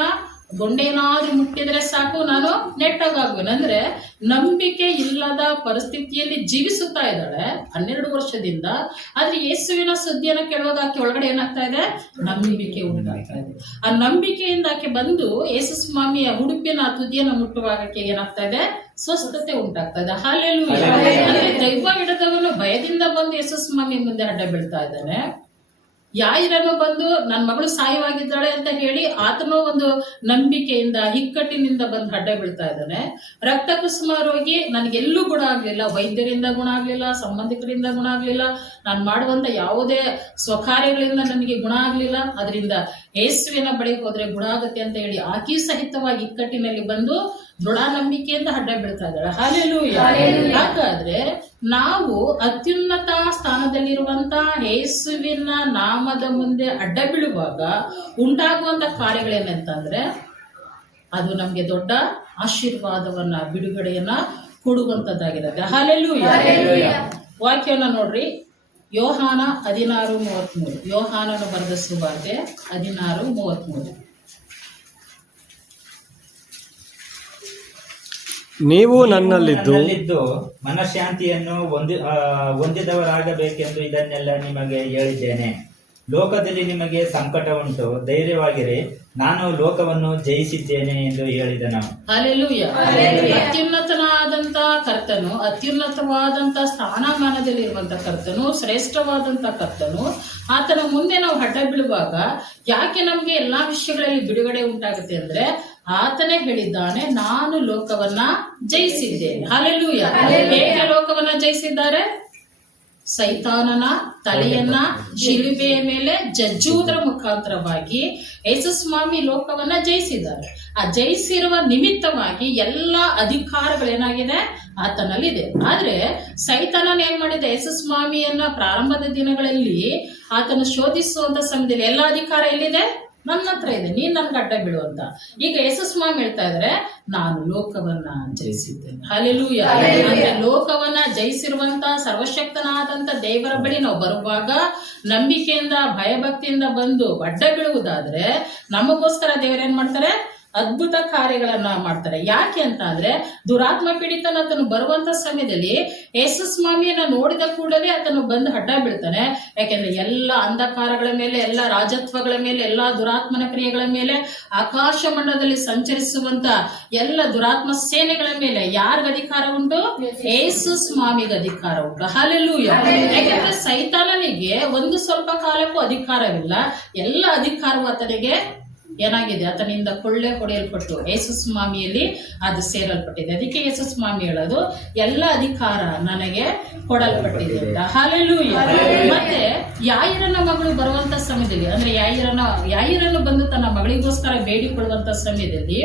ಗೊಂಡೇನಾದ್ರೂ ಮುಟ್ಟಿದ್ರೆ ಸಾಕು, ನಾನು ನೆಟ್ಟಗಾಗುವೆನು. ಅಂದ್ರೆ ನಂಬಿಕೆ ಇಲ್ಲದ ಪರಿಸ್ಥಿತಿಯಲ್ಲಿ ಜೀವಿಸುತ್ತಾ ಇದ್ದಾಳೆ 12 ವರ್ಷದಿಂದ. ಆದ್ರೆ ಯೇಸುವಿನ ಸುದ್ದಿಯನ್ನ ಕೇಳುವಾಗ ಆಕೆ ಒಳಗಡೆ ಏನಾಗ್ತಾ ಇದೆ, ನಂಬಿಕೆ ಉಂಟಾಗ್ತಾ ಇದೆ. ಆ ನಂಬಿಕೆಯಿಂದ ಆಕೆ ಬಂದು ಯೇಸು ಸ್ವಾಮಿಯ ಉಡುಪಿನ ತುದಿಯನ್ನು ಮುಟ್ಟುವಾಗ ಆಕೆ ಏನಾಗ್ತಾ ಇದೆ, ಸ್ವಸ್ಥತೆ ಉಂಟಾಗ್ತಾ ಇದೆ. ಹಲ್ಲೆಲೂಯ. ಅಂದ್ರೆ ದೈವ ಹಿಡಿದವನು ಭಯದಿಂದ ಬಂದು ಯೇಸು ಸ್ವಾಮಿ ಮುಂದೆ ಅಡ್ಡ ಬೀಳ್ತಾ ಇದ್ದಾನೆ. ಯಾಯಿರನು ಬಂದು ನನ್ನ ಮಗಳು ಸಾಯುವಾಗಿದ್ದಾಳೆ ಅಂತ ಹೇಳಿ ಆತನೋ ಒಂದು ನಂಬಿಕೆಯಿಂದ ಇಕ್ಕಟ್ಟಿನಿಂದ ಬಂದು ಅಡ್ಡ ಬೀಳ್ತಾ ಇದ್ದಾನೆ. ರಕ್ತ ಕುಸುಮ ರೋಗಿ, ನನಗೆಲ್ಲೂ ಗುಣ ಆಗ್ಲಿಲ್ಲ, ವೈದ್ಯರಿಂದ ಗುಣ ಆಗ್ಲಿಲ್ಲ, ಸಂಬಂಧಿಕರಿಂದ ಗುಣ ಆಗ್ಲಿಲ್ಲ, ನಾನು ಮಾಡುವಂತ ಯಾವುದೇ ಸ್ವಕಾರ್ಯಗಳಿಂದ ನನಗೆ ಗುಣ ಆಗ್ಲಿಲ್ಲ, ಅದರಿಂದ ಯೇಸುವಿನ ಬಳಿ ಹೋದ್ರೆ ಗುಣ ಆಗುತ್ತೆ ಅಂತ ಹೇಳಿ ಆಕಿ ಸಹಿತವಾಗಿ ಇಕ್ಕಟ್ಟಿನಲ್ಲಿ ಬಂದು ದೃಢ ನಂಬಿಕೆಯಿಂದ ಅಡ್ಡ ಬೀಳ್ತಾ ಇದ್ದಾಳೆ. ಹಲ್ಲೆಲೂಯ. ಹಾಗಾದ್ರೆ ನಾವು ಅತ್ಯುನ್ನತ ಸ್ಥಾನದಲ್ಲಿರುವಂತ ಯೇಸುವಿನ ನಾಮದ ಮುಂದೆ ಅಡ್ಡ ಬೀಳುವಾಗ ಉಂಟಾಗುವಂತ ಕಾರ್ಯಗಳೇನಂತಂದ್ರೆ ಅದು ನಮ್ಗೆ ದೊಡ್ಡ ಆಶೀರ್ವಾದವನ್ನ, ಬಿಡುಗಡೆಯನ್ನ ಕೊಡುವಂತದ್ದಾಗಿರುತ್ತೆ. ಹಲ್ಲೆಲೂಯ. ವಾಕ್ಯವನ್ನ ನೋಡ್ರಿ, ಯೋಹಾನ 16:33. ಯೋಹಾನನು ಬರೆದ ಸುವಾರ್ತೆ 16:33. ನೀವು ನನ್ನಲ್ಲಿದ್ದು ಮನಃಶಾಂತಿಯನ್ನು ಹೊಂದಿದವರಾಗಬೇಕೆಂದು ಇದನ್ನೆಲ್ಲ ನಿಮಗೆ ಹೇಳಿದ್ದೇನೆ. ಲೋಕದಲ್ಲಿ ನಿಮಗೆ ಸಂಕಟ ಉಂಟು, ಧೈರ್ಯವಾಗಿರಿ, ನಾನು ಲೋಕವನ್ನು ಜಯಿಸಿದ್ದೇನೆ ಎಂದು ಹೇಳಿದನು. ಹಲ್ಲೆಲೂಯ. ಅತ್ಯುನ್ನತನಾದಂತ ಕರ್ತನು, ಅತ್ಯುನ್ನತವಾದಂತ ಸ್ಥಾನಮಾನದಲ್ಲಿರುವಂತ ಕರ್ತನು, ಶ್ರೇಷ್ಠವಾದಂತ ಕರ್ತನು, ಆತನ ಮುಂದೆ ನಾವು ಅಡ್ಡ ಬೀಳುವಾಗ ಯಾಕೆ ನಮ್ಗೆ ಎಲ್ಲಾ ವಿಷಯಗಳಲ್ಲಿ ಬಿಡುಗಡೆ ಉಂಟಾಗುತ್ತೆ ಅಂದ್ರೆ ಆತನೇ ಹೇಳಿದ್ದಾನೆ, ನಾನು ಲೋಕವನ್ನ ಜಯಿಸಿದ್ದೇನೆ. ಹಲ್ಲೆಲೂಯ. ಹೇಗೆ ಲೋಕವನ್ನ ಜಯಿಸಿದ್ದಾರೆ? ಸೈತಾನನ ತಲೆಯನ್ನ ಶಿಲುಬೆಯ ಮೇಲೆ ಜಜ್ಜುವುದರ ಮುಖಾಂತರವಾಗಿ ಯೇಸು ಸ್ವಾಮಿ ಲೋಕವನ್ನ ಜಯಿಸಿದ್ದಾರೆ. ಆ ಜಯಿಸಿರುವ ನಿಮಿತ್ತವಾಗಿ ಎಲ್ಲ ಅಧಿಕಾರಗಳೇನಾಗಿದೆ, ಆತನಲ್ಲಿದೆ. ಆದ್ರೆ ಸೈತಾನನ ಏನ್ ಮಾಡಿದೆ, ಯೇಸು ಸ್ವಾಮಿಯನ್ನ ಪ್ರಾರಂಭದ ದಿನಗಳಲ್ಲಿ ಆತನ ಶೋಧಿಸುವಂತ ಸಮಯದಲ್ಲಿ ಎಲ್ಲ ಅಧಿಕಾರ ಎಲ್ಲಿದೆ, ನನ್ನ ಹತ್ರ ಇದೆ, ನೀನ್ ನನ್ಗೆ ಅಡ್ಡ ಬೀಳುವಂತ. ಈಗ ಯೇಸು ಸ್ವಾಮಿ ಹೇಳ್ತಾ ಇದ್ರೆ, ನಾನು ಲೋಕವನ್ನ ಜಯಿಸಿದ್ದೇನೆ. ಹಲ್ಲೆಲೂಯ. ಅಂದ್ರೆ ಲೋಕವನ್ನ ಜಯಿಸಿರುವಂತ ಸರ್ವಶಕ್ತನಾದಂತ ದೇವರ ಬಳಿ ನಾವು ಬರುವಾಗ ನಂಬಿಕೆಯಿಂದ ಭಯಭಕ್ತಿಯಿಂದ ಬಂದು ಅಡ್ಡ ಬೀಳುವುದಾದ್ರೆ ನಮಗೋಸ್ಕರ ದೇವರೇನ್ ಮಾಡ್ತಾರೆ, ಅದ್ಭುತ ಕಾರ್ಯಗಳನ್ನ ಮಾಡ್ತಾರೆ. ಯಾಕೆ ಅಂತ ಅಂದ್ರೆ ದುರಾತ್ಮ ಪೀಡಿತನ ಆತನು ಬರುವಂತ ಸಮಯದಲ್ಲಿ ಯೇಸು ಸ್ವಾಮಿಯನ್ನ ನೋಡಿದ ಕೂಡಲೇ ಆತನು ಬಂದು ಅಡ್ಡ ಬೀಳ್ತಾನೆ. ಯಾಕೆಂದ್ರೆ ಎಲ್ಲ ಅಂಧಕಾರಗಳ ಮೇಲೆ, ಎಲ್ಲ ರಾಜತ್ವಗಳ ಮೇಲೆ, ಎಲ್ಲ ದುರಾತ್ಮನ ಕ್ರಿಯೆಗಳ ಮೇಲೆ, ಆಕಾಶ ಮಂಡಲದಲ್ಲಿ ಸಂಚರಿಸುವಂತ ಎಲ್ಲ ದುರಾತ್ಮ ಸೇನೆಗಳ ಮೇಲೆ ಯಾರಿಗ ಅಧಿಕಾರ ಉಂಟು? ಯೇಸು ಸ್ವಾಮಿಗೆ ಅಧಿಕಾರ ಉಂಟು. ಹಲ್ಲೆಲೂಯಾ. ಯಾಕೆಂದ್ರೆ ಸೈತಾನನಿಗೆ ಒಂದು ಸ್ವಲ್ಪ ಕಾಲಕ್ಕೂ ಅಧಿಕಾರವಿಲ್ಲ. ಎಲ್ಲ ಅಧಿಕಾರವು ಆತನಿಗೆ ಏನಾಗಿದೆ? ಆತನಿಂದ ಕೊಳ್ಳೆ ಹೊಡೆಯಲ್ಪಟ್ಟು ಯೇಸು ಸ್ವಾಮಿಯಲ್ಲಿ ಅದು ಸೇರಲ್ಪಟ್ಟಿದೆ. ಅದಕ್ಕೆ ಯೇಸು ಸ್ವಾಮಿ ಹೇಳೋದು, ಎಲ್ಲ ಅಧಿಕಾರ ನನಗೆ ಕೊಡಲ್ಪಟ್ಟಿದೆ ಅಂತ. ಹಲ್ಲೆಲೂಯಾ. ಮತ್ತೆ ಯಾಯಿರನ ಮಗಳು ಬರುವಂತ ಸಮಯದಲ್ಲಿ, ಅಂದ್ರೆ ಯಾಯಿರನು ಬಂದು ತನ್ನ ಮಗಳಿಗೋಸ್ಕರ ಬೇಡಿಕೊಳ್ಳುವಂತ ಸಮಯದಲ್ಲಿ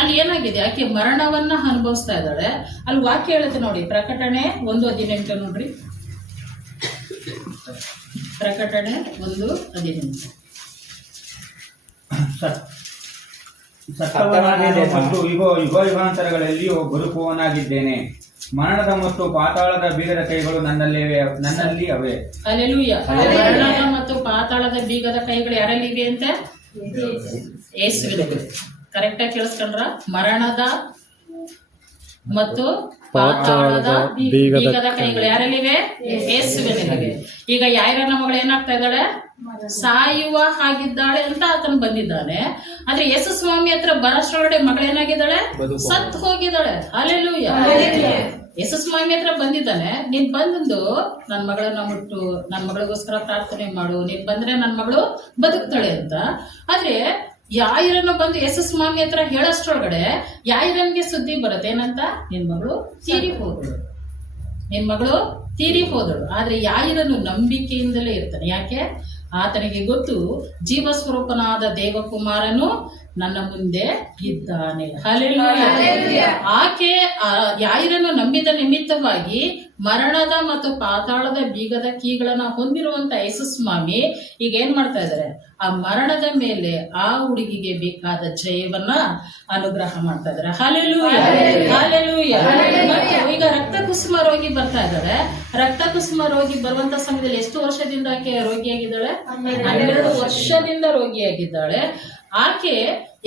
ಅಲ್ಲಿ ಏನಾಗಿದೆ? ಆಕೆ ಮರಣವನ್ನ ಅನುಭವಿಸ್ತಾ ಇದ್ದಾಳೆ. ಅಲ್ಲಿ ವಾಕ್ಯ ಹೇಳುತ್ತೆ ನೋಡಿ, ಪ್ರಕಟಣೆ 1:18 ನೋಡ್ರಿ. ಪ್ರಕಟಣೆ 1:18. ಸತ್ತವನಾಗಿದ್ದೇನೆ ಮತ್ತು ಯುಗಾಂತರಗಳಲ್ಲಿಯೂ ಬದುಕುವವನಾಗಿದ್ದೇನೆ. ಮರಣದ ಮತ್ತು ಪಾತಾಳದ ಬೀಗದ ಕೈಗಳು ನನ್ನಲ್ಲಿ ಅವೆ. ಹಲ್ಲೆಲೂಯಾ. ಮರಣದ ಮತ್ತು ಪಾತಾಳದ ಬೀಗದ ಕೈಗಳು ಯಾರಲ್ಲಿ ಇವೆ ಅಂತ? ಯೇಸುವಿನಲ್ಲಿ. ಕರೆಕ್ಟ್ ಆಗಿ ಕೇಳಿಸ್ಕೊಂಡ್ರ? ಮರಣದ ಮತ್ತು ಪಾತಾಳದ ಬೀಗದ ಕೈಗಳು ಯಾರಲ್ಲಿವೆ? ಯೇಸುವಿನಲ್ಲಿವೆ. ಈಗ ಯಾಯಿರನ ಮಗಳು ಏನಾಗ್ತಾ ಇದ್ದಾಳೆ? ಸಾಯುವ ಹಾಗಿದ್ದಾಳೆ ಅಂತ ಆತನು ಬಂದಿದ್ದಾನೆ. ಆದ್ರೆ ಯೇಸು ಸ್ವಾಮಿ ಹತ್ರ ಬರೋಷ್ರೊಳಗಡೆ ಮಗಳೇನಾಗಿದ್ದಾಳೆ? ಸತ್ತು ಹೋಗಿದ್ದಾಳೆ. ಹಲ್ಲೆಲೂಯಾ. ಯೇಸು ಸ್ವಾಮಿ ಹತ್ರ ಬಂದಿದ್ದಾನೆ. ನೀನ್ ಬಂದು ನನ್ನ ಮಗಳನ್ನ ಮುಟ್ಟು, ನನ್ನ ಮಗಳಿಗೋಸ್ಕರ ಪ್ರಾರ್ಥನೆ ಮಾಡು, ನೀನ್ ಬಂದ್ರೆ ನನ್ನ ಮಗಳು ಬದುಕ್ತಾಳೆ ಅಂತ. ಆದ್ರೆ ಯಾಯಿರನ್ನು ಬಂದು ಯೇಸು ಸ್ವಾಮಿ ಹತ್ರ ಹೇಳೋಷ್ಟ್ರೊಳಗಡೆ ಯಾಯಿರನ್ಗೆ ಸುದ್ದಿ ಬರುತ್ತೆ. ಏನಂತ? ನಿನ್ ಮಗಳು ತೀರಿ ಹೋದಳು. ಆದ್ರೆ ಯಾಯಿರನು ನಂಬಿಕೆಯಿಂದಲೇ ಇರ್ತಾನೆ. ಯಾಕೆ? ಆತನಿಗೆ ಗೊತ್ತು, ಜೀವ ಸ್ವರೂಪನಾದ ದೇವಕುಮಾರನು ನನ್ನ ಮುಂದೆ ಇದ್ದಾನೆ. ಹಲ್ಲೆಲೂಯಾ. ಆಕೆ ಯಾಯಿರನ್ನು ನಂಬಿದ ನಿಮಿತ್ತವಾಗಿ ಮರಣದ ಮತ್ತು ಪಾತಾಳದ ಬೀಗದ ಕೀಗಳನ್ನ ಹೊಂದಿರುವಂತ ಯೇಸು ಸ್ವಾಮಿ ಈಗ ಏನ್ ಮಾಡ್ತಾ ಇದ್ದಾರೆ? ಆ ಮರಣದ ಮೇಲೆ ಆ ಹುಡುಗಿಗೆ ಬೇಕಾದ ಜಯವನ್ನ ಅನುಗ್ರಹ ಮಾಡ್ತಾ ಇದ್ದಾರೆ. ಹಲ್ಲೆಲೂಯಾ. ಹಲ್ಲೆಲೂಯಾ. ಮತ್ತು ಈಗ ರಕ್ತ ಕುಸುಮ ರೋಗಿ ಬರ್ತಾ ಇದ್ದಾರೆ. ರಕ್ತ ಕುಸುಮ ರೋಗಿ ಬರುವಂತ ಸಮಯದಲ್ಲಿ ಎಷ್ಟು ವರ್ಷದಿಂದ ಆಕೆ ರೋಗಿಯಾಗಿದ್ದಾಳೆ? 12 ವರ್ಷದಿಂದ ರೋಗಿಯಾಗಿದ್ದಾಳೆ. ಆಕೆ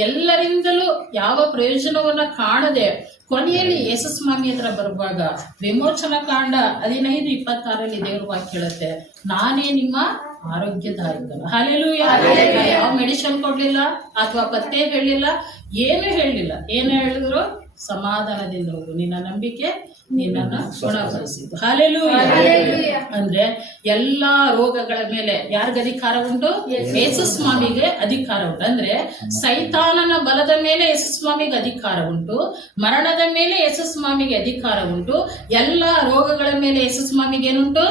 ಎಲ್ಲರಿಂದಲೂ ಯಾವ ಪ್ರಯೋಜನವನ್ನ ಕಾಣದೆ ಕೊನೆಯಲ್ಲಿ ಯೇಸು ಸ್ವಾಮಿ ಹತ್ರ ಬರುವಾಗ ವಿಮೋಚನಾ ಕಾಂಡ 15:26 ದೇವ್ರ ವಾಕ್ಯ ಹೇಳುತ್ತೆ, ನಾನೇ ನಿಮ್ಮ ಆರೋಗ್ಯದಾಯಕನು. ಹಲ್ಲೆಲೂಯಾ. ಯಾವ ಮೆಡಿಸಿನ್ ಕೊಡ್ಲಿಲ್ಲ, ಅಥವಾ ಪತ್ತೆ ಹೇಳಿಲ್ಲ, ಏನು ಹೇಳಿಲ್ಲ. ಏನು ಹೇಳಿದ್ರು? ಸಮಾಧಾನದಿಂದ ಹೋಗು, ನಿನ್ನ ನಂಬಿಕೆ ನಿನ್ನನ್ನು ಗುಣಪಡಿಸಿದ್ದು. ಹಲ್ಲೆಲೂಯಾ. ಅಂದ್ರೆ ಎಲ್ಲಾ ರೋಗಗಳ ಮೇಲೆ ಯಾರಿಗ ಅಧಿಕಾರ ಉಂಟು? ಯೇಸು ಸ್ವಾಮಿಗೆ ಅಧಿಕಾರ ಉಂಟು. ಅಂದ್ರೆ ಸೈತಾನನ ಬಲದ ಮೇಲೆ ಯೇಸು ಸ್ವಾಮಿಗೆ ಅಧಿಕಾರ ಉಂಟು. ಮರಣದ ಮೇಲೆ ಯೇಸು ಸ್ವಾಮಿಗೆ ಅಧಿಕಾರ ಉಂಟು. ಎಲ್ಲಾ ರೋಗಗಳ ಮೇಲೆ ಯೇಸು ಸ್ವಾಮಿಗೆ ಏನುಂಟು?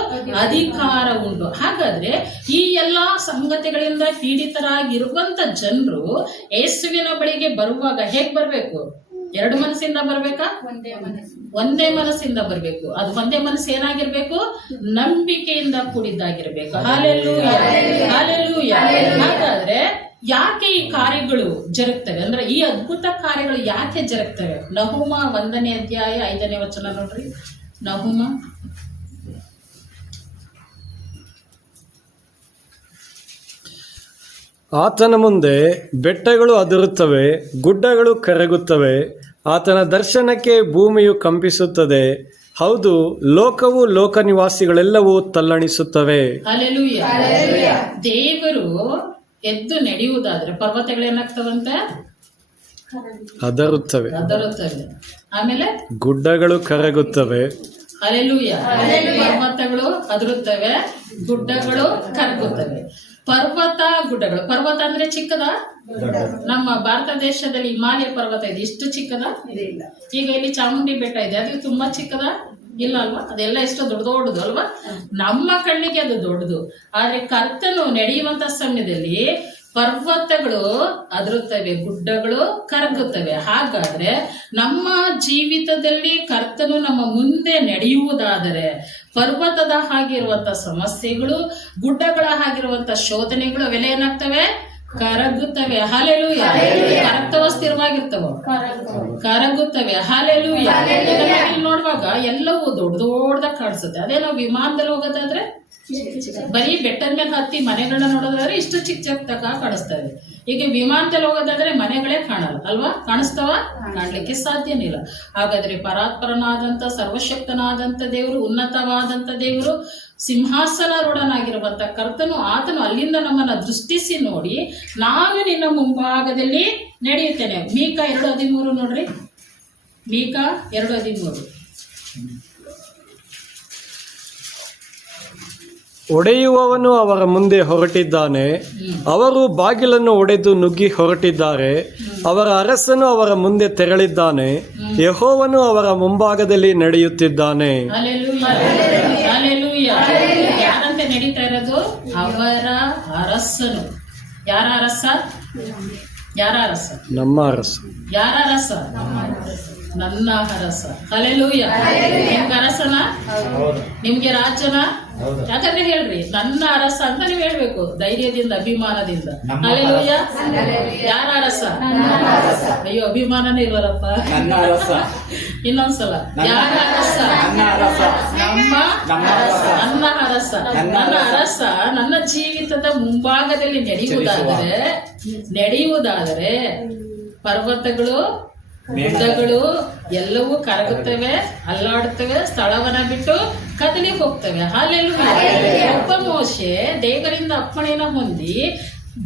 ಅಧಿಕಾರ ಉಂಟು. ಹಾಗಾದ್ರೆ ಈ ಎಲ್ಲಾ ಸಂಗತಿಗಳಿಂದ ಪೀಡಿತರಾಗಿರುವಂತ ಜನರು ಯೇಸುವಿನ ಬಳಿಗೆ ಬರುವಾಗ ಹೇಗ್ ಬರ್ಬೇಕು? 2 ಮನಸ್ಸಿಂದ ಬರ್ಬೇಕಾ? ಒಂದೇ ಮನಸ್ಸಿಂದ ಬರ್ಬೇಕು. ಅದು ಒಂದೇ ಮನಸ್ಸು ಏನಾಗಿರ್ಬೇಕು? ನಂಬಿಕೆಯಿಂದ ಕೂಡಿದ್ದಾಗಿರ್ಬೇಕು. ಹಲ್ಲೆಲೂಯಾ. ಹಲ್ಲೆಲೂಯಾ. ಹಾಗಾದ್ರೆ ಯಾಕೆ ಈ ಕಾರ್ಯಗಳು ಜರುಗ್ತವೆ? ಅಂದ್ರೆ ಈ ಅದ್ಭುತ ಕಾರ್ಯಗಳು ಯಾಕೆ ಜರುಗ್ತವೆ? ನಹುಮ 1ನೇ ಅಧ್ಯಾಯ 5ನೇ ವಚನ ನೋಡ್ರಿ. ನಹುಮ ಆತನ ಮುಂದೆ ಬೆಟ್ಟಗಳು ಅದುರುತ್ತವೆ, ಗುಡ್ಡಗಳು ಕರಗುತ್ತವೆ. ಆತನ ದರ್ಶನಕ್ಕೆ ಭೂಮಿಯು ಕಂಪಿಸುತ್ತದೆ. ಹೌದು, ಲೋಕವು ಲೋಕ ನಿವಾಸಿಗಳೆಲ್ಲವೂ ತಲ್ಲಣಿಸುತ್ತವೆ. ಹಲ್ಲೆಲೂಯಾ. ದೇವರು ಎದ್ದು ನಡೆಯುವುದಾದ್ರೆ ಪರ್ವತಗಳೇನಾಗ್ತವಂತೆ? ಅದರುತ್ತವೆ. ಆಮೇಲೆ ಗುಡ್ಡಗಳು ಕರಗುತ್ತವೆ. ಹಲ್ಲೆಲೂಯಾ. ಪರ್ವತಗಳು ಅದರುತ್ತವೆ, ಗುಡ್ಡಗಳು ಕರಗುತ್ತವೆ. ಗುಡ್ಡಗಳು. ಪರ್ವತ ಅಂದ್ರೆ ಚಿಕ್ಕದ? ನಮ್ಮ ಭಾರತ ದೇಶದಲ್ಲಿ ಹಿಮಾಲಯ ಪರ್ವತ ಇದೆ. ಇಷ್ಟು ಚಿಕ್ಕದ? ಈಗ ಇಲ್ಲಿ ಚಾಮುಂಡಿ ಬೆಟ್ಟ ಇದೆ, ಅದು ತುಂಬಾ ಚಿಕ್ಕದ? ಇಲ್ಲ ಅಲ್ವಾ? ಅದೆಲ್ಲ ಎಷ್ಟು ದೊಡ್ಡದು ಅಲ್ವಾ? ನಮ್ಮ ಕಣ್ಣಿಗೆ ಅದು ದೊಡ್ಡದು. ಆದ್ರೆ ಕರ್ತನು ನಡೆಯುವಂತ ಸಮಯದಲ್ಲಿ ಪರ್ವತಗಳು ಅದರುತ್ತವೆ, ಗುಡ್ಡಗಳು ಕರಗುತ್ತವೆ. ಹಾಗಾದ್ರೆ ನಮ್ಮ ಜೀವಿತದಲ್ಲಿ ಕರ್ತನು ನಮ್ಮ ಮುಂದೆ ನಡೆಯುವುದಾದರೆ ಪರ್ವತದ ಹಾಗಿರುವಂತ ಸಮಸ್ಯೆಗಳು, ಗುಡ್ಡಗಳ ಹಾಗಿರುವಂತ ಶೋಧನೆಗಳು ಅವೆಲ್ಲ ಏನಾಗ್ತವೆ? ಕರಗುತ್ತವೆ. ಹಲ್ಲೆಲೂಯಾ. ಕರಗ್ತವ? ಸ್ಥಿರವಾಗಿರ್ತವ? ಕರಗುತ್ತವೆ. ಹಲ್ಲೆಲೂಯಾ. ನೋಡುವಾಗ ಎಲ್ಲವೂ ದೊಡ್ಡದಾಗಿ ಕಾಣಿಸುತ್ತೆ. ಅದೇ ನಾವು ವಿಮಾನದಲ್ಲಿ ಹೋಗೋದಾದ್ರೆ ಬರೀ ಬೆಟ್ಟದ ಮೇಲೆ ಹತ್ತಿ ಮನೆಗಳನ್ನ ನೋಡೋದಾದ್ರೆ ಇಷ್ಟು ಚಿಕ್ಕ ಚಿಕ್ಕದಾಗ ಕಾಣಿಸ್ತಾ ಇದೆ. ಈಗ ವಿಮಾನದಲ್ಲಿ ಹೋಗೋದಾದ್ರೆ ಮನೆಗಳೇ ಕಾಣಲ್ಲ ಅಲ್ವಾ? ಕಾಣಿಸ್ತಾವ? ಕಾಣ್ಲಿಕ್ಕೆ ಸಾಧ್ಯನೇ ಇಲ್ಲ. ಹಾಗಾದ್ರೆ ಪರಾತ್ಪರನಾದಂತ ಸರ್ವಶಕ್ತನಾದಂತ ದೇವರು, ಉನ್ನತವಾದಂತ ದೇವರು, ಸಿಂಹಾಸನಾರೂಢನಾಗಿರುವಂತ ಕರ್ತನು, ಆತನು ಅಲ್ಲಿಂದ ನಮ್ಮನ್ನ ದೃಷ್ಟಿಸಿ ನೋಡಿ, ನಾನು ನಿನ್ನ ಮುಂಭಾಗದಲ್ಲಿ ನಡೆಯುತ್ತೇನೆ. ಮೀಕ 2:13 ನೋಡ್ರಿ, ಮೀಕ 2:13. ಒಡೆಯುವವನು ಅವರ ಮುಂದೆ ಹೊರಟಿದ್ದಾನೆ, ಅವರು ಬಾಗಿಲನ್ನು ಒಡೆದು ನುಗ್ಗಿ ಹೊರಟಿದ್ದಾರೆ, ಅವರ ಅರಸನು ಅವರ ಮುಂದೆ ತೆರಳಿದ್ದಾನೆ, ಯೆಹೋವನು ಅವರ ಮುಂಭಾಗದಲ್ಲಿ ನಡೆಯುತ್ತಿದ್ದಾನೆ. Hallelujah, hallelujah. ಯಾರಂತೆ ನಡೀತಾ ಇರೋದು? ಅವರ ಅರಸನು. ಯಾರ ಅರಸ? ಯಾರ ಅರಸ? ನಮ್ಮ ಅರಸ. ಯಾರ ಅರಸ? ನನ್ನ ಅರಸ. ಹಲ್ಲೆಲೂಯಾ. ನಿಮ್ಗೆ ಅರಸನ? ನಿಮ್ಗೆ ರಾಜನ? ಯಾಕಂದ್ರೆ ಹೇಳ್ರಿ, ನನ್ನ ಅರಸ ಅಂತ ನೀವ್ ಹೇಳ್ಬೇಕು ಧೈರ್ಯದಿಂದ, ಅಭಿಮಾನದಿಂದ. ಹಲ್ಲೆಲೂಯಾ. ಯಾರ ಅರಸ? ಅಯ್ಯೋ, ಅಭಿಮಾನನೇ ಇಲ್ವಲ್ಲಪ್ಪ. ಇನ್ನೊಂದ್ಸಲ, ಯಾರ ಅರಸ? ನಮ್ಮ ಅರಸ. ನನ್ನ ಅರಸ. ನನ್ನ ಅರಸ ನನ್ನ ಜೀವಿತದ ಮುಂಭಾಗದಲ್ಲಿ ನಡೆಯುವುದಾದರೆ ಪರ್ವತಗಳು, ಗುಡ್ಡಗಳು ಎಲ್ಲವೂ ಕರಗುತ್ತವೆ, ಅಲ್ಲಾಡುತ್ತವೆ, ಸ್ಥಳವನ್ನ ಬಿಟ್ಟು ಕದಲಿ ಹೋಗ್ತವೆ. ಹಲ್ಲೆಲೂಯಾ. ಒಬ್ಬ ಮೋಶೆ ದೇವರಿಂದ ಅಪ್ಪಣೆಯನ್ನ ಹೊಂದಿ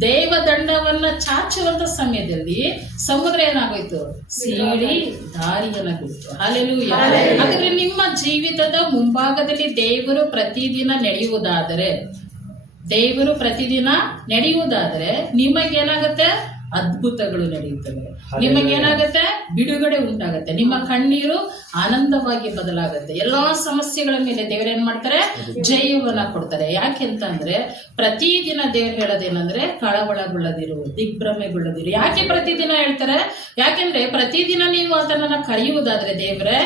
ದೇವದಂಡವನ್ನ ಚಾಚುವಂತ ಸಮಯದಲ್ಲಿ ಸಮುದ್ರ ಏನಾಗೋಯ್ತು? ಸೀಳಿ ದಾರಿಯನ್ನ ಬಿಡ್ತು. ಹಲ್ಲೆಲೂಯಾ. ಹಾಗಾದ್ರೆ ನಿಮ್ಮ ಜೀವಿತದ ಮುಂಭಾಗದಲ್ಲಿ ದೇವರು ಪ್ರತಿದಿನ ನಡೆಯುವುದಾದರೆ ನಿಮಗೇನಾಗತ್ತೆ? ಅದ್ಭುತಗಳು ನಡೆಯುತ್ತವೆ. ನಿಮಗೇನಾಗತ್ತೆ? ಬಿಡುಗಡೆ ಉಂಟಾಗತ್ತೆ. ನಿಮ್ಮ ಕಣ್ಣೀರು ಆನಂದವಾಗಿ ಬದಲಾಗತ್ತೆ. ಎಲ್ಲಾ ಸಮಸ್ಯೆಗಳ ಮೇಲೆ ದೇವರೇನ್ ಮಾಡ್ತಾರೆ? ಜಯವನ್ನ ಕೊಡ್ತಾರೆ. ಯಾಕೆಂತಂದ್ರೆ ಪ್ರತಿದಿನ ದೇವ್ರು ಹೇಳೋದೇನಂದ್ರೆ ಕಳವಳಗೊಳ್ಳದಿರು, ದಿಗ್ಭ್ರಮೆಗೊಳ್ಳದಿರು. ಯಾಕೆ ಪ್ರತಿದಿನ ಹೇಳ್ತಾರೆ? ಯಾಕೆಂದ್ರೆ ಪ್ರತಿದಿನ ನೀವು ಅದನ್ನ ಕರೆಯುವುದಾದ್ರೆ, ದೇವ್ರೆ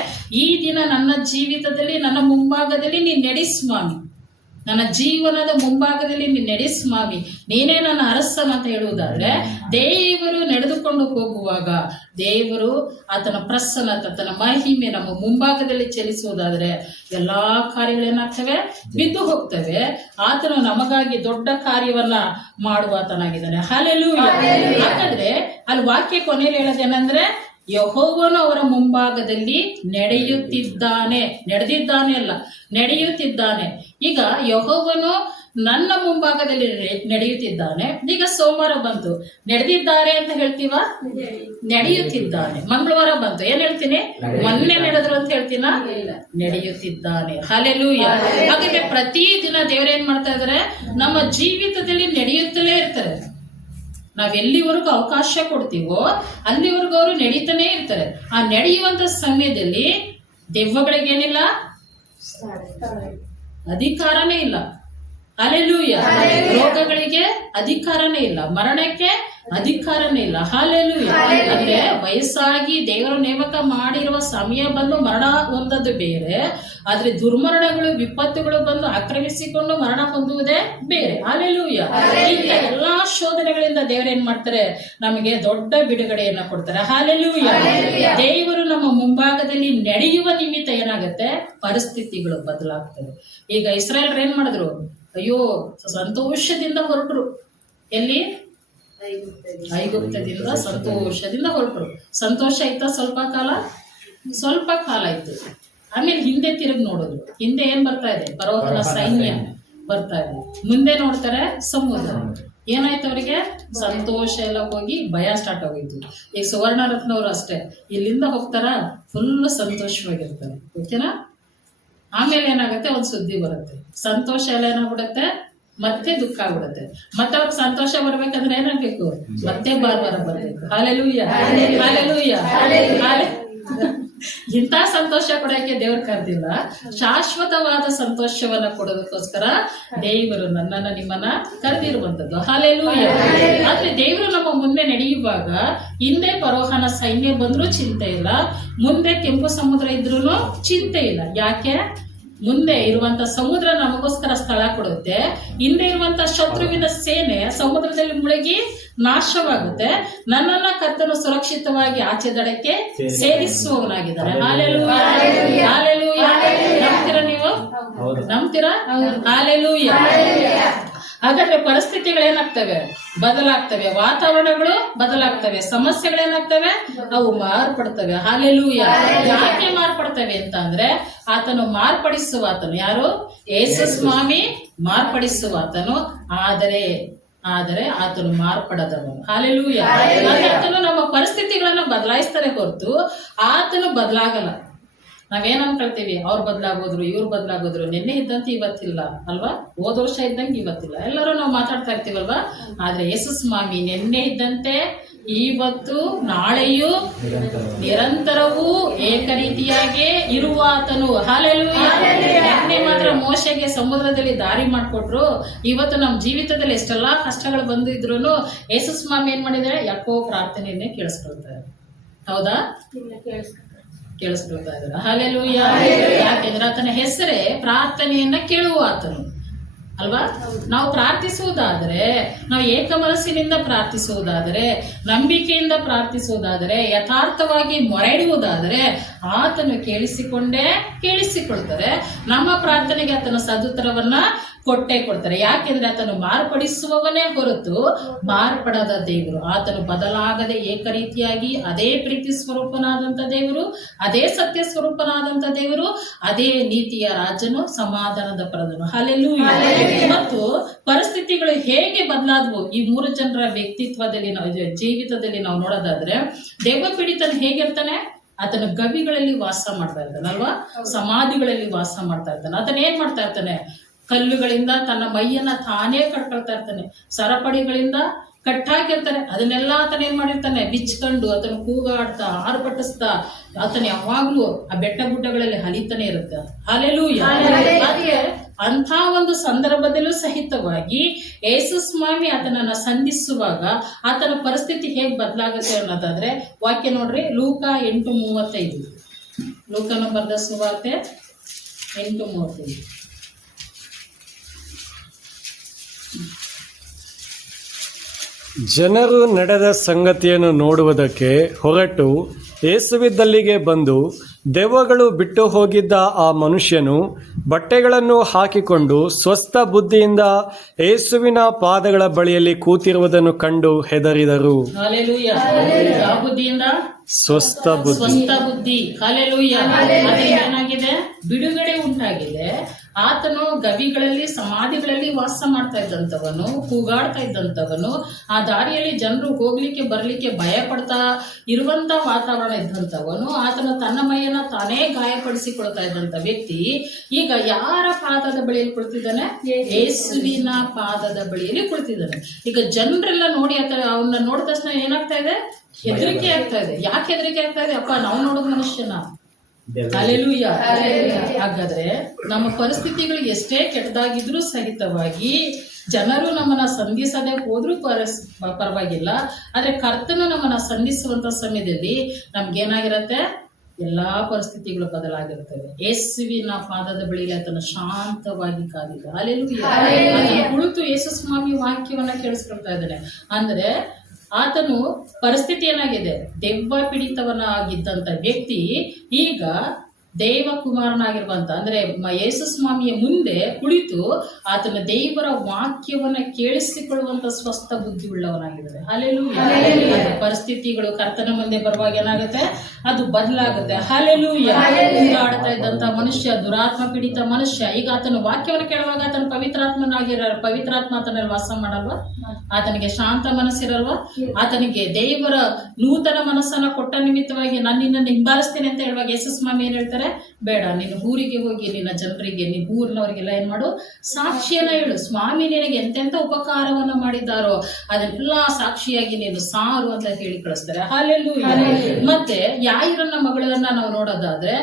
ಈ ದಿನ ನನ್ನ ಜೀವಿತದಲ್ಲಿ, ನನ್ನ ಮುಂಭಾಗದಲ್ಲಿ ನೀನ್ ನಡಿ ಸ್ವಾಮಿ, ನನ್ನ ಜೀವನದ ಮುಂಭಾಗದಲ್ಲಿ ನೀನು ನಡೆ ಸ್ವಾಮಿ, ನೀನೇ ನನ್ನ ಅರಸನ ಅಂತ ಹೇಳುವುದಾದ್ರೆ, ದೇವರು ನಡೆದುಕೊಂಡು ಹೋಗುವಾಗ ದೇವರು ಆತನ ಪ್ರಸನ್ನತೆ, ಆತನ ಮಹಿಮೆ ನಮ್ಮ ಮುಂಭಾಗದಲ್ಲಿ ಚಲಿಸುವುದಾದ್ರೆ ಎಲ್ಲಾ ಕಾರ್ಯಗಳೇನಾಗ್ತವೆ? ಬಿದ್ದು ಹೋಗ್ತವೆ. ಆತನು ನಮಗಾಗಿ ದೊಡ್ಡ ಕಾರ್ಯವನ್ನ ಮಾಡುವಾತನಾಗಿದ್ದಾನೆ. ಹಲ್ಲೆಲೂಯಾ. ಹಾಗಾದ್ರೆ ಅಲ್ಲಿ ವಾಕ್ಯ ಕೊನೆಯಲ್ಲಿ ಹೇಳೋದೇನಂದ್ರೆ, ಯೆಹೋವನು ಅವರ ಮುಂಭಾಗದಲ್ಲಿ ನಡೆಯುತ್ತಿದ್ದಾನೆ. ಈಗ ಯೆಹೋವನು ನನ್ನ ಮುಂಭಾಗದಲ್ಲಿ ನಡೆಯುತ್ತಿದ್ದಾನೆ. ಈಗ ಸೋಮವಾರ ಬಂತು, ನಡೆದಿದ್ದಾರೆ ಅಂತ ಹೇಳ್ತೀವ? ನಡೆಯುತ್ತಿದ್ದಾನೆ. ಮಂಗಳವಾರ ಬಂತು, ಏನ್ ಹೇಳ್ತೀನಿ? ಮೊನ್ನೆ ನಡೆದ್ರು ಅಂತ ಹೇಳ್ತೀನ? ನಡೆಯುತ್ತಿದ್ದಾನೆ. ಹಲ್ಲೆಲೂಯಾ. ಹಾಗಾಗಿ ಪ್ರತಿದಿನ ದೇವರೇನ್ ಮಾಡ್ತಾ ಇದಾರೆ? ನಮ್ಮ ಜೀವಿತದಲ್ಲಿ ನಡೆಯುತ್ತಲೇ ಇರ್ತಾರೆ. ನಾವೆಲ್ಲಿವರೆಗೂ ಅವಕಾಶ ಕೊಡ್ತೀವೋ ಅಲ್ಲಿವರೆಗೂ ಅವರು ನಡೀತಾನೆ ಇರ್ತಾರೆ. ಆ ನಡೆಯುವಂತ ಸಮಯದಲ್ಲಿ ದೆವ್ವಗಳಿಗೇನಿಲ್ಲ, ಅಧಿಕಾರನೇ ಇಲ್ಲ. ಹಲ್ಲೆಲೂಯಾ. ರೋಗಗಳಿಗೆ ಅಧಿಕಾರನೇ ಇಲ್ಲ, ಮರಣಕ್ಕೆ ಅಧಿಕಾರನೇ ಇಲ್ಲ. ಹಲ್ಲೆಲೂಯಾ. ಅಂದ್ರೆ ವಯಸ್ಸಾಗಿ ದೇವರ ನೇಮಕ ಮಾಡಿರುವ ಸಮಯ ಬಂದು ಮರಣ ಹೊಂದದ್ದು ಬೇರೆ, ಆದ್ರೆ ದುರ್ಮರಣಗಳು, ವಿಪತ್ತುಗಳು ಬಂದು ಆಕ್ರಮಿಸಿಕೊಂಡು ಮರಣ ಹೊಂದುವುದೇ ಬೇರೆ. ಹಲ್ಲೆಲೂಯಾ. ಇಂಥ ಎಲ್ಲಾ ಶೋಧನೆಗಳಿಂದ ದೇವರೇನ್ ಮಾಡ್ತಾರೆ? ನಮಗೆ ದೊಡ್ಡ ಬಿಡುಗಡೆಯನ್ನ ಕೊಡ್ತಾರೆ. ಹಲ್ಲೆಲೂಯಾ. ದೇವರು ನಮ್ಮ ಮುಂಭಾಗದಲ್ಲಿ ನಡೆಯುವ ನಿಮಿತ್ತ ಏನಾಗುತ್ತೆ? ಪರಿಸ್ಥಿತಿಗಳು ಬದಲಾಗ್ತವೆ. ಈಗ ಇಸ್ರಾಯೇಲ್ರು ಏನ್ ಮಾಡಿದ್ರು? ಅಯ್ಯೋ, ಸಂತೋಷದಿಂದ ಹೊರಟರು. ಎಲ್ಲಿ? ಐಗುಪ್ತದಿಂದ ಸಂತೋಷದಿಂದ ಹೊರಟರು. ಸಂತೋಷ ಆಯ್ತಾ? ಸ್ವಲ್ಪ ಕಾಲ ಆಯ್ತು. ಆಮೇಲೆ ಹಿಂದೆ ತಿರುಗಿ ನೋಡಿದ್ರು. ಹಿಂದೆ ಏನ್ ಬರ್ತಾ ಇದೆ? ಫರೋಹನ ಸೈನ್ಯ ಬರ್ತಾ ಇದೆ. ಮುಂದೆ ನೋಡ್ತಾರೆ ಸಮುದ್ರ. ಏನಾಯ್ತು ಅವರಿಗೆ? ಸಂತೋಷ ಎಲ್ಲ ಹೋಗಿ ಭಯ ಸ್ಟಾರ್ಟ್ ಆಗೋಯ್ತು. ಈಗ ಸುವರ್ಣರತ್ನವ್ರು ಅಷ್ಟೇ, ಇಲ್ಲಿಂದ ಹೋಗ್ತಾರ ಫುಲ್ ಸಂತೋಷವಾಗಿರ್ತಾರೆ. ಓಕೆನಾ? ಆಮೇಲೆ ಏನಾಗುತ್ತೆ? ಒಂದ್ ಸುದ್ದಿ ಬರುತ್ತೆ, ಸಂತೋಷ ಎಲ್ಲ ಏನಾಗ್ಬಿಡುತ್ತೆ? ಮತ್ತೆ ದುಃಖ ಆಗ್ಬಿಡುತ್ತೆ. ಮತ್ತೆ ಅವ್ರಿಗೆ ಸಂತೋಷ ಬರ್ಬೇಕಂದ್ರೆ ಏನಾಗ್ಬೇಕು? ಮತ್ತೆ ಭಾನುವಾರ ಬರ್ಬೇಕು. ಹಲ್ಲೆಲೂಯಾ. ಹಲ್ಲೆಲೂಯಾ. ಇಂಥ ಸಂತೋಷ ಕೊಡಕ್ಕೆ ದೇವ್ರು ಕರೆದಿಲ್ಲ, ಶಾಶ್ವತವಾದ ಸಂತೋಷವನ್ನ ಕೊಡೋದಕ್ಕೋಸ್ಕರ ದೇವರು ನನ್ನನ್ನ ನಿಮ್ಮನ್ನ ಕರೆದಿರುವಂತದ್ದು. ಹಲ್ಲೆಲೂಯಾ. ಆದ್ರೆ ದೇವರು ನಮ್ಮ ಮುಂದೆ ನಡೆಯುವಾಗ ಹಿಂದೆ ಫರೋಹನ ಸೈನ್ಯ ಬಂದ್ರೂ ಚಿಂತೆ ಇಲ್ಲ, ಮುಂದೆ ಕೆಂಪು ಸಮುದ್ರ ಇದ್ರೂ ಚಿಂತೆ ಇಲ್ಲ. ಯಾಕೆ? ಮುಂದೆ ಇರುವಂತ ಸಮುದ್ರ ನಮಗೋಸ್ಕರ ಸ್ಥಳ ಕೊಡುತ್ತೆ, ಹಿಂದೆ ಇರುವಂತ ಶತ್ರುವಿನ ಸೇನೆ ಸಮುದ್ರದಲ್ಲಿ ಮುಳುಗಿ ನಾಶವಾಗುತ್ತೆ. ನನ್ನನ್ನ ಕರ್ತನು ಸುರಕ್ಷಿತವಾಗಿ ಆಚೆ ದಡಕ್ಕೆ ಸೇರಿಸುವವನಾಗಿದ್ದಾನೆ. ಹಾಲೆಲೂಯಾ. ಹಾಲೆಲೂಯಾ. ನಂಬ್ತೀರಾ ನೀವು? ನಂಬ್ತೀರಾ? ಹಾಲೆಲೂಯ. ಹಾಗಾದ್ರೆ ಪರಿಸ್ಥಿತಿಗಳೇನಾಗ್ತವೆ? ಬದಲಾಗ್ತವೆ. ವಾತಾವರಣಗಳು ಬದಲಾಗ್ತವೆ. ಸಮಸ್ಯೆಗಳೇನಾಗ್ತವೆ? ಅವು ಮಾರ್ಪಡ್ತವೆ. ಹಾಲೆಲೂಯ. ಯಾಕೆ ಮಾರ್ಪಡ್ತವೆ ಅಂತ ಅಂದ್ರೆ ಆತನು ಮಾರ್ಪಡಿಸುವಾತನು. ಯಾರು? ಯೇಸು ಸ್ವಾಮಿ ಮಾರ್ಪಡಿಸುವಾತನು. ಆದರೆ ಆತನು ಮಾರ್ಪಡದವನು. ಹಾಲೆಲೂಯ. ಆತನು ನಮ್ಮ ಪರಿಸ್ಥಿತಿಗಳನ್ನು ಬದಲಾಯಿಸ್ತಾರೆ ಹೊರತು ಆತನು ಬದಲಾಗಲ್ಲ. ನಾವೇನ್ ಅನ್ಕೊಳ್ತೀವಿ, ಅವ್ರು ಬದಲಾಗೋದ್ರು, ಇವ್ರು ಬದಲಾಗೋದ್ರು, ನಿನ್ನೆ ಇದ್ದಂತೆ ಇವತ್ತಿಲ್ಲ ಅಲ್ವಾ, ಹೋದ ವರ್ಷ ಇದ್ದಂಗೆ ಇವತ್ತಿಲ್ಲ, ಎಲ್ಲರೂ ನಾವು ಮಾತಾಡ್ತಾ ಇರ್ತೀವಲ್ವಾ. ಆದ್ರೆ ಯೇಸು ಸ್ವಾಮಿ ನಿನ್ನೆ ಇದ್ದಂತೆ ಇವತ್ತು ನಾಳೆಯೂ ನಿರಂತರವೂ ಏಕರೀತಿಯಾಗಿ ಇರುವ ಆತನು. ಹಾಲೆಲೂಯ. ನಿನ್ನೆ ಮಾತ್ರ ಮೋಶೆಗೆ ಸಮುದ್ರದಲ್ಲಿ ದಾರಿ ಮಾಡಿಕೊಟ್ರು. ಇವತ್ತು ನಮ್ಮ ಜೀವಿತದಲ್ಲಿ ಎಷ್ಟೆಲ್ಲಾ ಕಷ್ಟಗಳು ಬಂದಿದ್ರು ಯೇಸು ಸ್ವಾಮಿ ಏನ್ ಮಾಡಿದ್ದಾರೆ? ಯಾಕೋ ಪ್ರಾರ್ಥನೆಯನ್ನೇ ಕೇಳಿಸ್ಕೊಳ್ತಾರೆ. ಹೌದಾ? ಕೇಳಿಸ್ಕೊಳ್ತಾ ಇದ್ದಾರೆ. ಹಾಲೆಲೂಯ. ಯಾಕೆಂದ್ರೆ ಆತನ ಹೆಸರೇ ಪ್ರಾರ್ಥನೆಯನ್ನ ಕೇಳುವ ಆತನು ಅಲ್ವಾ. ನಾವು ಪ್ರಾರ್ಥಿಸುವುದಾದರೆ, ನಾವು ಏಕ ಮನಸ್ಸಿನಿಂದ ಪ್ರಾರ್ಥಿಸುವುದಾದರೆ, ನಂಬಿಕೆಯಿಂದ ಪ್ರಾರ್ಥಿಸುವುದಾದರೆ, ಯಥಾರ್ಥವಾಗಿ ಮೊರೆಯಿಡುವುದಾದರೆ ಆತನು ಕೇಳಿಸಿಕೊಳ್ತಾರೆ. ನಮ್ಮ ಪ್ರಾರ್ಥನೆಗೆ ಆತನ ಸದುತ್ತರವನ್ನ ಕೊಟ್ಟೇ ಕೊಡ್ತಾರೆ. ಯಾಕೆಂದ್ರೆ ಆತನು ಮಾರ್ಪಡಿಸುವವನೇ ಹೊರತು ಮಾರ್ಪಡದ ದೇವರು. ಆತನು ಬದಲಾಗದೆ ಏಕರೀತಿಯಾಗಿ ಅದೇ ಪ್ರೀತಿ ಸ್ವರೂಪನಾದಂತ ದೇವರು, ಅದೇ ಸತ್ಯ ಸ್ವರೂಪನಾದಂತ ದೇವರು, ಅದೇ ನೀತಿಯ ರಾಜನು, ಸಮಾಧಾನದ ಪ್ರಧಾನ. ಹಾಲೆಲೂಯ. ಮತ್ತು ಪರಿಸ್ಥಿತಿಗಳು ಹೇಗೆ ಬದಲಾದವು ಈ ಮೂರು ಜನರ ವ್ಯಕ್ತಿತ್ವದಲ್ಲಿ, ಜೀವಿತದಲ್ಲಿ ನಾವು ನೋಡೋದಾದ್ರೆ, ದೆವ್ವ ಪೀಡಿತನು ಹೇಗಿರ್ತಾನೆ? ಆತನ ಗವಿಗಳಲ್ಲಿ ವಾಸ ಮಾಡ್ತಾ ಇರ್ತಾನೆ ಅಲ್ವಾ, ಸಮಾಧಿಗಳಲ್ಲಿ ವಾಸ ಮಾಡ್ತಾ ಇರ್ತಾನೆ. ಆತನ ಏನ್ ಮಾಡ್ತಾ ಇರ್ತಾನೆ? ಕಲ್ಲುಗಳಿಂದ ತನ್ನ ಮೈಯನ್ನ ತಾನೇ ಕಟ್ಕೊಳ್ತಾ ಇರ್ತಾನೆ. ಸರಪಡಿಗಳಿಂದ ಕಟ್ಟಾಕಿರ್ತಾನೆ. ಅದನ್ನೆಲ್ಲ ಆತನ ಏನ್ ಮಾಡಿರ್ತಾನೆ? ಬಿಚ್ಕೊಂಡು ಆತನ ಕೂಗಾಡ್ತಾ ಆರ್ಭಟಿಸ್ತಾ ಆತನ ಯಾವಾಗ್ಲೂ ಆ ಬೆಟ್ಟ ಗುಡ್ಡಗಳಲ್ಲಿ ಹಲಿತಾನೆ ಇರುತ್ತೆ. ಹಾಲೆಲೂಯ. ಹಾಗೆ ಅಂಥ ಒಂದು ಸಂದರ್ಭದಲ್ಲೂ ಸಹಿತವಾಗಿ ಯೇಸು ಸ್ವಾಮಿ ಆತನನ್ನ ಸಂಧಿಸುವಾಗ ಆತನ ಪರಿಸ್ಥಿತಿ ಹೇಗೆ ಬದಲಾಗುತ್ತೆ ಅನ್ನೋದಾದ್ರೆ ವಾಕ್ಯ ನೋಡ್ರಿ, ಲೂಕ 8:35. ಲೂಕನ ಬರೆದ ಸುವಾರ್ತೆ 8:35. ಜನರು ನಡೆದ ಸಂಗತಿಯನ್ನು ನೋಡುವುದಕ್ಕೆ ಹೊರಟು ಯೇಸುವಿದ್ದಲ್ಲಿಗೆ ಬಂದು, ದೆವ್ವಗಳು ಬಿಟ್ಟು ಹೋಗಿದ್ದ ಆ ಮನುಷ್ಯನು ಬಟ್ಟೆಗಳನ್ನು ಹಾಕಿಕೊಂಡು ಸ್ವಸ್ಥ ಬುದ್ಧಿಯಿಂದ ಯೇಸುವಿನ ಪಾದಗಳ ಬಳಿಯಲ್ಲಿ ಕೂತಿರುವುದನ್ನು ಕಂಡು ಹೆದರಿದರು. ಹಾಲೆಲೂಯ. ಯಾವ ಬುದ್ಧಿಯಿಂದ? ಸ್ವಸ್ಥ ಬುದ್ಧಿ. ಹಾಲೆಲೂಯ. ಏನಾಗಿದೆ? ಬಿಡುಗಡೆ ಉಂಟಾಗಿದೆ. ಆತನು ಗವಿಗಳಲ್ಲಿ ಸಮಾಧಿಗಳಲ್ಲಿ ವಾಸ ಮಾಡ್ತಾ ಇದ್ದಂಥವನು, ಕೂಗಾಡ್ತಾ ಇದ್ದಂಥವನು, ಆ ದಾರಿಯಲ್ಲಿ ಜನರು ಹೋಗ್ಲಿಕ್ಕೆ ಬರ್ಲಿಕ್ಕೆ ಭಯ ಪಡ್ತಾ ಇರುವಂತ ವಾತಾವರಣ ಇದ್ದಂಥವನು, ಆತನ ತನ್ನ ಮೈಯನ್ನ ತಾನೇ ಗಾಯಪಡಿಸಿಕೊಳ್ತಾ ಇದ್ದಂಥ ವ್ಯಕ್ತಿ ಈಗ ಯಾರ ಪಾದದ ಬಳಿಯಲ್ಲಿ ಕುಳಿತಿದ್ದಾನೆ? ಯೇಸುವಿನ ಪಾದದ ಬಳಿಯಲ್ಲಿ ಕುಳಿತಿದ್ದಾನೆ. ಈಗ ಜನರೆಲ್ಲ ನೋಡಿ ಅವನ್ನ ನೋಡಿದ ತಕ್ಷಣ ಏನಾಗ್ತಾ ಇದೆ? ಹೆದರಿಕೆ ಆಗ್ತಾ ಇದೆ. ಯಾಕೆ ಹೆದರಿಕೆ ಆಗ್ತಾ ಇದೆ? ಅಪ್ಪ, ನಾವು ನೋಡೋದು ಮನುಷ್ಯನ. ಹಾಲೆಲೂಯ. ಹಾಗಾದ್ರೆ ನಮ್ಮ ಪರಿಸ್ಥಿತಿಗಳು ಎಷ್ಟೇ ಕೆಟ್ಟದಾಗಿದ್ರೂ ಸಹಿತವಾಗಿ ಜನರು ನಮ್ಮನ್ನ ಸಂಧಿಸದೆ ಹೋದ್ರೂ ಪರವಾಗಿಲ್ಲ. ಆದ್ರೆ ಕರ್ತನು ನಮ್ಮನ್ನ ಸಂಧಿಸುವಂತ ಸಮಯದಲ್ಲಿ ನಮ್ಗೇನಾಗಿರತ್ತೆ? ಎಲ್ಲಾ ಪರಿಸ್ಥಿತಿಗಳು ಬದಲಾಗಿರ್ತವೆ. ಯೇಸುವಿನ ಪಾದದ ಬಳಿಯಲ್ಲಿ ಆತನ ಶಾಂತವಾಗಿ ಕಾದಿದ್ದ. ಹಾಲೆಲೂಯ. ಕುಳಿತು ಯೇಸು ಸ್ವಾಮಿ ವಾಕ್ಯವನ್ನ ಕೇಳಿಸ್ಕೊಳ್ತಾ ಇದ್ದಾನೆ. ಅಂದ್ರೆ ಆತನು ಪರಿಸ್ಥಿತಿ ಏನಾಗಿದೆ? ದೆವ್ವ ಪೀಡಿತವನಾಗಿದ್ದಂತ ವ್ಯಕ್ತಿ ಈಗ ದೇವ ಕುಮಾರನಾಗಿರುವಂತ ಅಂದ್ರೆ ಯೇಸು ಸ್ವಾಮಿಯ ಮುಂದೆ ಕುಳಿತು ಆತನ ದೇವರ ವಾಕ್ಯವನ್ನ ಕೇಳಿಸಿಕೊಳ್ಳುವಂತ ಸ್ವಸ್ಥ ಬುದ್ಧಿ ಉಳ್ಳವನಾಗಿದ್ದಾರೆ. ಹಾಲೆಲೂಯ. ಪರಿಸ್ಥಿತಿಗಳು ಕರ್ತನ ಮುಂದೆ ಬರುವಾಗ ಏನಾಗುತ್ತೆ? ಅದು ಬದಲಾಗುತ್ತೆ. ಹಾಲೆಲೂಯ. ಆಡ್ತಾ ಇದ್ದಂತ ಮನುಷ್ಯ, ದುರಾತ್ಮ ಪೀಡಿತ ಮನುಷ್ಯ, ಈಗ ಆತನ ವಾಕ್ಯವನ್ನು ಕೇಳುವಾಗ ಆತನ ಪವಿತ್ರಾತ್ಮ ಆತನಲ್ಲಿ ವಾಸ ಮಾಡಲ್ವಾ? ಆತನಿಗೆ ಶಾಂತ ಮನಸ್ಸಿರಲ್ವಾ? ಆತನಿಗೆ ದೇವರ ನೂತನ ಮನಸ್ಸನ್ನ ಕೊಟ್ಟ ನಿಮಿತ್ತವಾಗಿ ನಾನು ನಿನ್ನನ್ನು ಹಿಂಬಾಲಿಸ್ತೇನೆ ಅಂತ ಹೇಳುವಾಗ ಯೇಸು ಸ್ವಾಮಿ ಏನ್ ಹೇಳ್ತಾರೆ? ಬೇಡ, ನಿನ್ನ ಊರಿಗೆ ಹೋಗಿ ನಿನ್ನ ಜನರಿಗೆ, ನಿನ್ನ ಊರಿನವರಿಗೆಲ್ಲ ಏನ್ ಮಾಡು? ಸಾಕ್ಷಿಯನ್ನ ಹೇಳು. ಸ್ವಾಮಿ ನಿನಗೆ ಎಂತೆಂತ ಉಪಕಾರವನ್ನ ಮಾಡಿದ್ದಾರೋ ಅದನ್ನೆಲ್ಲ ಸಾಕ್ಷಿಯಾಗಿ ನೀನು ಸಾರು ಅಂತ ಹೇಳಿ ಕಳಿಸ್ತಾರೆ. ಹಾಲೆಲೂಯ. ಮತ್ತೆ ಯಾಯಿರನ ಮಗಳನ್ನ ನಾವು ನೋಡೋದಾದ್ರೆ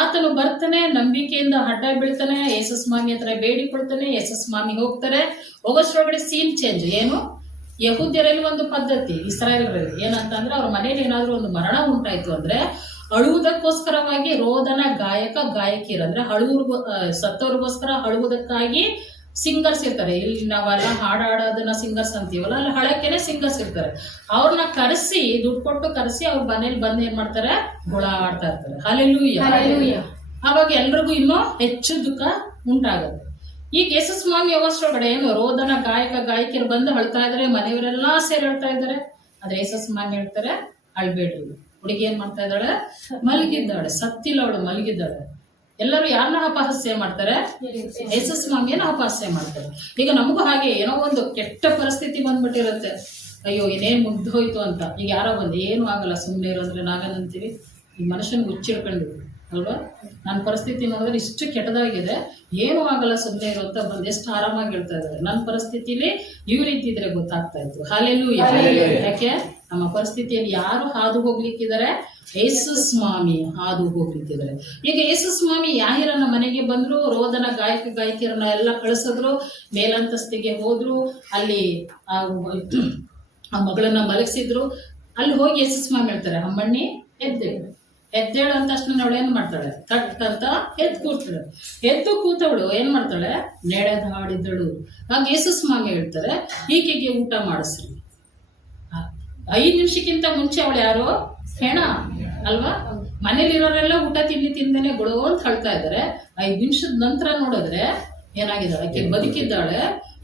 ಆತನು ಬರ್ತಾನೆ, ನಂಬಿಕೆಯಿಂದ ಹಠ ಬೀಳ್ತಾನೆ, ಯೇಸು ಸ್ವಾಮಿ ಹತ್ರ ಬೇಡಿಕೊಳ್ತಾನೆ, ಯೇಸು ಸ್ವಾಮಿ ಹೋಗ್ತಾರೆ. ಹೋಗೋಷ್ಟ್ರೊಳಗಡೆ ಸೀನ್ ಚೇಂಜ್. ಏನು? ಯಹೂದ್ಯರಲ್ಲಿ ಒಂದು ಪದ್ಧತಿ, ಇಸ್ರಾಯೇಲರಲ್ಲಿ ಏನಂತ ಅಂದ್ರೆ ಅವ್ರ ಮನೇಲಿ ಏನಾದ್ರು ಒಂದು ಮರಣ ಉಂಟಾಯ್ತು ಅಂದ್ರೆ ಅಳುವುದಕ್ಕೋಸ್ಕರವಾಗಿ ರೋದನ ಗಾಯಕಿಯರು ಅಂದ್ರೆ ಸತ್ತವ್ರಿಗೋಸ್ಕರ ಅಳುವುದಕ್ಕಾಗಿ ಸಿಂಗರ್ಸ್ ಇರ್ತಾರೆ. ಇಲ್ಲಿ ನಾವೆಲ್ಲ ಹಾಡಾಡೋದನ್ನ ಸಿಂಗರ್ಸ್ ಅಂತೀವಲ್ಲ, ಅಲ್ಲಿ ಹಳಕೆನೆ ಸಿಂಗರ್ಸ್ ಇರ್ತಾರೆ. ಅವ್ರನ್ನ ಕರೆಸಿ, ದುಡ್ಡು ಕೊಟ್ಟು ಕರೆಸಿ ಅವ್ರ ಮನೇಲಿ ಬಂದು ಏನ್ ಮಾಡ್ತಾರೆ? ಗುಳ ಆಡ್ತಾ ಇರ್ತಾರೆ. ಹಾಲೆಲೂಯ. ಅವಾಗ ಎಲ್ರಿಗೂ ಇನ್ನೂ ಹೆಚ್ಚು ದುಃಖ ಉಂಟಾಗುತ್ತೆ. ಈಗ ಯೇಸು ಸ್ವಾಮಿ ಅವಷ್ಟೊಳಗಡೆ ಏನು ರೋದನ ಗಾಯಕಿಯರು ಬಂದು ಅಳ್ತಾ ಇದಾರೆ, ಮನೆಯವರೆಲ್ಲ ಸೇರಿ ಅಳ್ತಾ ಇದ್ದಾರೆ. ಆದ್ರೆ ಯೇಸು ಸ್ವಾಮಿ ಹೇಳ್ತಾರೆ ಅಳ್ಬೇಡ್ರಿ. ಹುಡುಗಿ ಏನ್ ಮಾಡ್ತಾ ಇದ್ದಾಳೆ? ಮಲಗಿದ್ದಾಳೆ, ಸತ್ತಿಲ್ಲ ಅವಳು, ಮಲಗಿದ್ದಾಳೆ. ಎಲ್ಲರೂ ಯಾರನ್ನ ಅಪಹಾಸ್ಯ ಮಾಡ್ತಾರೆ? ಯೇಸು ಸ್ವಾಮಿಯನ್ನ ಅಪಹಾಸ್ಯ ಮಾಡ್ತಾರೆ. ಈಗ ನಮಗೂ ಹಾಗೆ ಏನೋ ಒಂದು ಕೆಟ್ಟ ಪರಿಸ್ಥಿತಿ ಬಂದ್ಬಿಟ್ಟಿರುತ್ತೆ, ಅಯ್ಯೋ ಏನೇನ್ ಮುಗ್ದೋಯ್ತು ಅಂತ. ಈಗ ಯಾರೋ ಬಂದು ಏನು ಆಗಲ್ಲ ಸುಮ್ಮನೆ ಇರೋ ಅಂದ್ರೆ ನಾವೇನಂತೀವಿ, ಈ ಮನುಷ್ಯನ್ಗೆ ಹುಚ್ಚಿಡ್ಕೊಂಡಿವಿ ಅಲ್ವಾ? ನನ್ನ ಪರಿಸ್ಥಿತಿ ನೋಡಿದ್ರೆ ಇಷ್ಟು ಕೆಟ್ಟದಾಗಿದೆ, ಏನೂ ಆಗಲ್ಲ ಸುಮ್ಮನೆ ಇರೋ ಅಂತ ಬಂದು ಎಷ್ಟು ಆರಾಮಾಗಿ ಹೇಳ್ತಾ ಇದ್ದಾರೆ. ನನ್ನ ಪರಿಸ್ಥಿತಿಲಿ ಈ ರೀತಿ ಇದ್ರೆ ಗೊತ್ತಾಗ್ತಾ ಇತ್ತು. ಹಾಲೆಲೂಯಾ. ಯಾಕೆ ನಮ್ಮ ಪರಿಸ್ಥಿತಿಯಲ್ಲಿ ಯಾರು ಹಾದು ಹೋಗ್ಲಿಕ್ಕಿದ್ದಾರೆ? ಯೇಸು ಸ್ವಾಮಿ ಹಾದು ಹೋಗ್ಲಿಕ್ಕಿದ್ದಾರೆ. ಈಗ ಯೇಸು ಸ್ವಾಮಿ ಯಾಹಿರನ ಮನೆಗೆ ಬಂದ್ರು, ರೋದನ ಗಾಯಕಿಯರನ್ನ ಎಲ್ಲ ಕಳಿಸಿದ್ರು, ಮೇಲಂತಸ್ತಿಗೆ ಹೋದ್ರು, ಅಲ್ಲಿ ಆ ಮಗಳನ್ನ ಮಲಗಿಸಿದ್ರು. ಅಲ್ಲಿ ಹೋಗಿ ಯೇಸು ಸ್ವಾಮಿ ಹೇಳ್ತಾರೆ, ಅಮ್ಮಣ್ಣಿ ಎದ್ದೇಳು ಅಂತ ತಕ್ಷಣ ಅವಳು ಏನ್ ಮಾಡ್ತಾಳೆ? ತಟ್ ಅಂತ ಎದ್ದು ಕೂತವಳು ಏನ್ ಮಾಡ್ತಾಳೆ? ನಡೆದಾಡಿದಳು. ಆಗ ಯೇಸು ಸ್ವಾಮಿ ಹೇಳ್ತಾರೆ, ಈಕೆಗೆ ಊಟ ಮಾಡಿಸ್ರಿ. 5 ನಿಮಿಷಕ್ಕಿಂತ ಮುಂಚೆ ಅವಳು ಯಾರು? ಹೆಣ ಅಲ್ವಾ? ಮನೇಲಿರೋರೆಲ್ಲ ಊಟ ತಿಂದೇನೆ ಗೊಳೋ ಅಂತ ಹೇಳ್ತಾ ಇದ್ದಾರೆ. 5 ನಿಮಿಷದ ನಂತರ ನೋಡಿದ್ರೆ ಏನಾಗಿದ್ದಾಳೆ? ಆಕೆ ಬದುಕಿದ್ದಾಳೆ.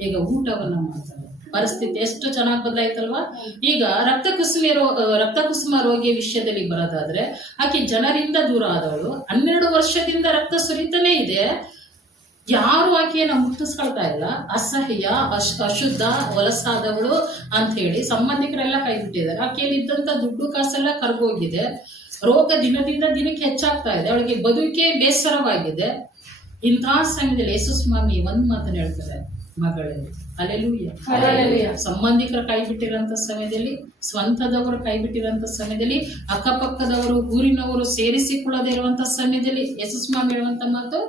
ಈಗ ಊಟವನ್ನ ಮಾಡ್ತಾಳೆ. ಪರಿಸ್ಥಿತಿ ಎಷ್ಟು ಚೆನ್ನಾಗಿ ಬದಲಾಯ್ತಲ್ವಾ? ಈಗ ರಕ್ತ ಕುಸುಮ ರೋಗಿಯ ವಿಷಯದಲ್ಲಿ ಬರೋದಾದ್ರೆ, ಆಕೆ ಜನರಿಂದ ದೂರ ಆದವಳು. 12 ವರ್ಷದಿಂದ ರಕ್ತ ಸುರಿತಾನೆ ಇದೆ. ಯಾರು ಆಕೆಯನ್ನ ಮುಟ್ಟಿಸ್ಕೊಳ್ತಾ ಇಲ್ಲ. ಅಸಹ್ಯ, ಅಶುದ್ಧ, ಹೊಲಸಾದವಳು ಅಂತ ಹೇಳಿ ಸಂಬಂಧಿಕರೆಲ್ಲ ಕೈ ಬಿಟ್ಟಿದ್ದಾರೆ. ಆಕೆಯಲ್ಲಿ ಇದ್ದಂತ ದುಡ್ಡು ಕಾಸೆಲ್ಲ ಕರ್ಗೋಗಿದೆ. ರೋಗ ದಿನದಿಂದ ದಿನಕ್ಕೆ ಹೆಚ್ಚಾಗ್ತಾ ಇದೆ. ಅವಳಿಗೆ ಬದುಕೆ ಬೇಸರವಾಗಿದೆ. ಇಂತಹ ಸಮಯದಲ್ಲಿ ಯೇಸು ಸ್ವಾಮಿ ಒಂದ್ ಮಾತನ್ನ ಹೇಳ್ತಾರೆ, ಮಗಳೇ ಹಲ್ಲೆಲೂಯಾ. ಸಂಬಂಧಿಕರ ಕೈ ಬಿಟ್ಟಿರೋಂಥ ಸಮಯದಲ್ಲಿ, ಸ್ವಂತದವರು ಕೈ ಬಿಟ್ಟಿರೋಂಥ ಸಮಯದಲ್ಲಿ, ಅಕ್ಕಪಕ್ಕದವರು, ಊರಿನವರು ಸೇರಿಸಿಕೊಳ್ಳದೆ ಇರುವಂತ ಸಮಯದಲ್ಲಿ ಯೇಸು ಸ್ವಾಮಿ ಹೇಳುವಂತ ಮಾತು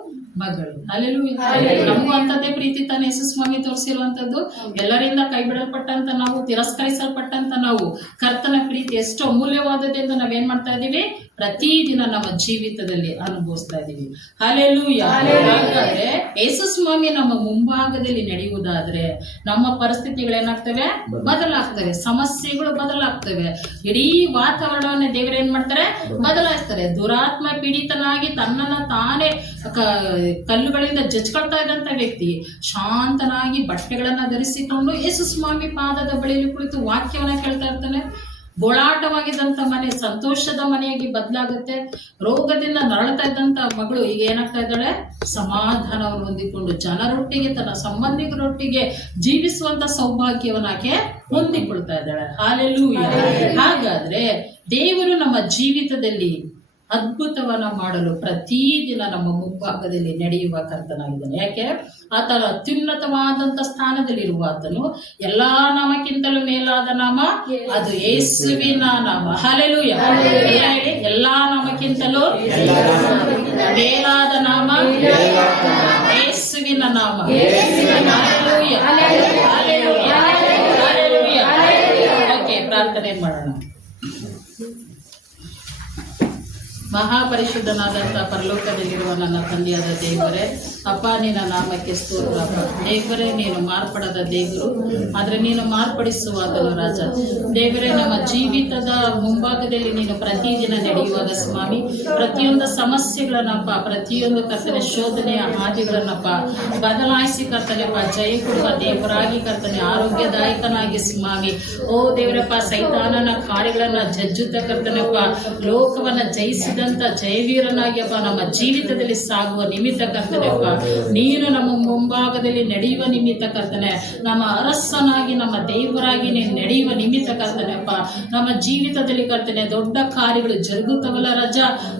ಮಗಳು. ಹಲ್ಲೆಲೂಯಾ. ನಮಗೂ ಅಂತದೇ ಪ್ರೀತಿ ತಾನೇ ಯೇಸು ಸ್ವಾಮಿ ತೋರಿಸಿರುವಂತದ್ದು. ಎಲ್ಲರಿಂದ ಕೈ ಬಿಡಲ್ಪಟ್ಟಂತ ನಾವು, ತಿರಸ್ಕರಿಸಲ್ಪಟ್ಟಂತ ನಾವು, ಕರ್ತನ ಪ್ರೀತಿ ಎಷ್ಟು ಅಮೂಲ್ಯವಾದದ್ದು ನಾವೇನ್ ಮಾಡ್ತಾ ಇದೀವಿ? ಪ್ರತಿದಿನ ನಮ್ಮ ಜೀವಿತದಲ್ಲಿ ಅನುಭವಿಸ್ತಾ ಇದೀವಿ. ಹಲ್ಲೆಲೂಯಾ. ಹಾಗಾದ್ರೆ ಯೇಸು ಸ್ವಾಮಿ ನಮ್ಮ ಮುಂಭಾಗದಲ್ಲಿ ನಡೆಯುವುದಾದ್ರೆ ನಮ್ಮ ಪರಿಸ್ಥಿತಿಗಳೇನಾಗ್ತವೆ? ಬದಲಾಗ್ತವೆ. ಸಮಸ್ಯೆಗಳು ಬದಲಾಗ್ತವೆ. ಇಡೀ ವಾತಾವರಣವನ್ನೇ ದೇವರು ಏನ್ ಮಾಡ್ತಾರೆ? ಬದಲಾಯಿಸ್ತಾರೆ. ದುರಾತ್ಮ ಪೀಡಿತನಾಗಿ ತನ್ನನ್ನ ತಾನೇ ಕಲ್ಲುಗಳಿಂದ ಜಜ್ಕೊಳ್ತಾ ಇದ್ದಂತ ವ್ಯಕ್ತಿ ಶಾಂತನಾಗಿ ಬಟ್ಟೆಗಳನ್ನ ಧರಿಸಿಕೊಂಡು ಯೇಸು ಸ್ವಾಮಿ ಪಾದದ ಬಳಿಯಲ್ಲಿ ಕುಳಿತು ವಾಕ್ಯವನ್ನ ಕೇಳ್ತಾ ಇರ್ತಾನೆ. ಗೋಳಾಟವಾಗಿದ್ದಂತ ಮನೆ ಸಂತೋಷದ ಮನೆಯಾಗಿ ಬದಲಾಗುತ್ತೆ. ರೋಗದಿಂದ ನರಳ್ತಾ ಇದ್ದಂತ ಮಗಳು ಈಗ ಏನಾಗ್ತಾ ಇದ್ದಾಳೆ? ಸಮಾಧಾನವನ್ನು ಹೊಂದಿಕೊಂಡು ಜನರೊಟ್ಟಿಗೆ, ತನ್ನ ಸಂಬಂಧಿಕರೊಟ್ಟಿಗೆ ಜೀವಿಸುವಂತ ಸೌಭಾಗ್ಯವನ್ನಾಕೆ ಹೊಂದಿಕೊಳ್ತಾ ಇದ್ದಾಳೆ. ಹಲ್ಲೆಲೂಯಾ. ಹಾಗಾದ್ರೆ ದೇವರು ನಮ್ಮ ಜೀವಿತದಲ್ಲಿ ಅದ್ಭುತವನ್ನ ಮಾಡಲು ಪ್ರತಿದಿನ ನಮ್ಮ ಮುಂಭಾಗದಲ್ಲಿ ನಡೆಯುವ ಕರ್ತನಾಗಿದ್ದಾನೆ. ಯಾಕೆ? ಆತನ ಅತ್ಯುನ್ನತವಾದಂತ ಸ್ಥಾನದಲ್ಲಿರುವ ಆತನು ಎಲ್ಲಾ ನಾಮಕ್ಕಿಂತಲೂ ಮೇಲಾದ ನಾಮ ಅದು ಯೇಸುವಿನ ನಾಮ. ಹಲ್ಲೆಲೂಯಾ. ಹೇಳಿ, ಎಲ್ಲಾ ನಾಮಕ್ಕಿಂತಲೂ ಮೇಲಾದ ನಾಮ ಯೇಸುವಿನ ನಾಮ. ಹಲ್ಲೆಲೂಯಾ. ಹಲ್ಲೆಲೂಯಾ. ಹಲ್ಲೆಲೂಯಾ. ಓಕೆ, ಪ್ರಾರ್ಥನೆ ಮಾಡೋಣ. ಮಹಾಪರಿಶುದ್ಧನಾದಂಥ ಪರಲೋಕದಲ್ಲಿರುವ ನನ್ನ ತಂದೆಯಾದ ದೇವರೇ, ಅಪ್ಪ ನಿನ್ನ ನಾಮಕ್ಕೆ ಸ್ತೋತ್ರ. ದೇವರೇ, ನೀನು ಮಾರ್ಪಡದ ದೇವರು, ಆದ್ರೆ ನೀನು ಮಾರ್ಪಡಿಸುವಾಗಲು ರಾಜ. ದೇವರೇ, ನಮ್ಮ ಜೀವಿತದ ಮುಂಭಾಗದಲ್ಲಿ ನೀನು ಪ್ರತಿದಿನ ನಡೆಯುವಾಗ ಸ್ವಾಮಿ, ಪ್ರತಿಯೊಂದು ಸಮಸ್ಯೆಗಳನ್ನಪ್ಪ, ಪ್ರತಿಯೊಂದು ಕರ್ತನೆ ಶೋಧನೆಯ ಹಾದಿಗಳನ್ನಪ್ಪ ಬದಲಾಯಿಸಿ ಕರ್ತನೆಪ್ಪ ಜಯ ಕೊಡುವ ದೇವರಾಗಿ ಕರ್ತನೆ, ಆರೋಗ್ಯದಾಯಕನಾಗಿ ಸ್ವಾಮಿ. ಓ ದೇವರಪ್ಪ, ಸೈತಾನನ ಕಾರ್ಯಗಳನ್ನ ಜಜ್ಜುತ್ತ ಕರ್ತನೆಪ್ಪ, ಲೋಕವನ್ನ ಜಯಿಸಿದಂತ ಜಯವೀರನಾಗಿ ಅಪ್ಪ ನಮ್ಮ ಜೀವಿತದಲ್ಲಿ ಸಾಗುವ ನಿಮಿತ್ತ ಕರ್ತನೆಪ್ಪ, ನೀನು ನಮ್ಮ ಮುಂಭಾಗದಲ್ಲಿ ನಡೆಯುವ ನಿಮಿತ್ತ ಕರ್ತನೆ, ನಮ್ಮ ಅರಸನಾಗಿ ನಮ್ಮ ದೇವರಾಗಿ ನೀನು ನಡೆಯುವ ನಿಮಿತ್ತ ಕರ್ತನೆಪ್ಪ, ನಮ್ಮ ಜೀವಿತದಲ್ಲಿ ಕರ್ತನೆ ದೊಡ್ಡ ಕಾರ್ಯಗಳು ಜರುಗುತ್ತವಲ್ಲ ರಜ,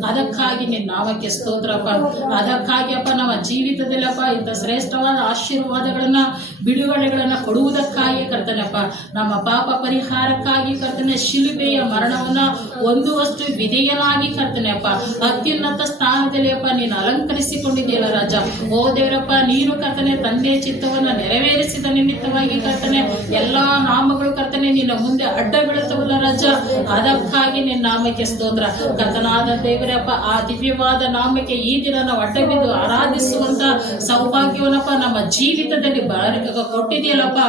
ಅದಕ್ಕಾಗಿ ನಿನ್ನ ನಾಮಕ್ಕೆ ಸ್ತೋತ್ರಪ್ಪ. ಅದಕ್ಕಾಗಿ ಅಪ್ಪ ನಮ್ಮ ಜೀವಿತದಲ್ಲಿ ಅಪ್ಪ ಇಂಥ ಶ್ರೇಷ್ಠವಾದ ಆಶೀರ್ವಾದಗಳನ್ನ, ಬಿಡುಗಡೆಗಳನ್ನ ಕೊಡುವುದಕ್ಕಾಗಿ ಕರ್ತನೆಪ್ಪ, ನಮ್ಮ ಪಾಪ ಪರಿಹಾರಕ್ಕಾಗಿ ಕರ್ತನೆ ಶಿಲುಬೆಯ ಮರಣವನ್ನ ಹೊಂದುವಷ್ಟು ವಿಧೇಯನಾಗಿ ಕರ್ತನೆ ಅಪ್ಪ ಅತ್ಯುನ್ನತ ಸ್ಥಾನದಲ್ಲಿ ಅಪ್ಪ ನೀನು ಅಲಂಕರಿಸಿಕೊಂಡಿದೆಯಲ್ಲ ರಾಜ. ಓ ದೇವರಪ್ಪ, ನೀನು ಕರ್ತನೆ ತಂದೆ ಚಿತ್ತವನ್ನ ನೆರವೇರಿಸಿದ ನಿಮಿತ್ತವಾಗಿ ಕರ್ತನೆ ಎಲ್ಲಾ ನಾಮಗಳು ಕರ್ತನೆ ನಿನ್ನ ಮುಂದೆ ಅಡ್ಡ ಬೀಳುತ್ತವಲ್ಲ ರಾಜ, ಅದಕ್ಕಾಗಿ ನಿನ್ನ ನಾಮಕ್ಕೆ ಸ್ತೋತ್ರ. ಕರ್ತನಾದ ದೇವರಪ್ಪ, ಆ ದಿವ್ಯವಾದ ನಾಮಕ್ಕೆ ಈ ದಿನ ನಾವು ಅಡ್ಡ ಬಿದ್ದು ಆರಾಧಿಸುವಂತ ಸೌಭಾಗ್ಯವನ್ನಪ್ಪ ನಮ್ಮ ಜೀವಿತದಲ್ಲಿ ಕೊಟ್ಟಿದೆಯಲ್ಲಪ್ಪ,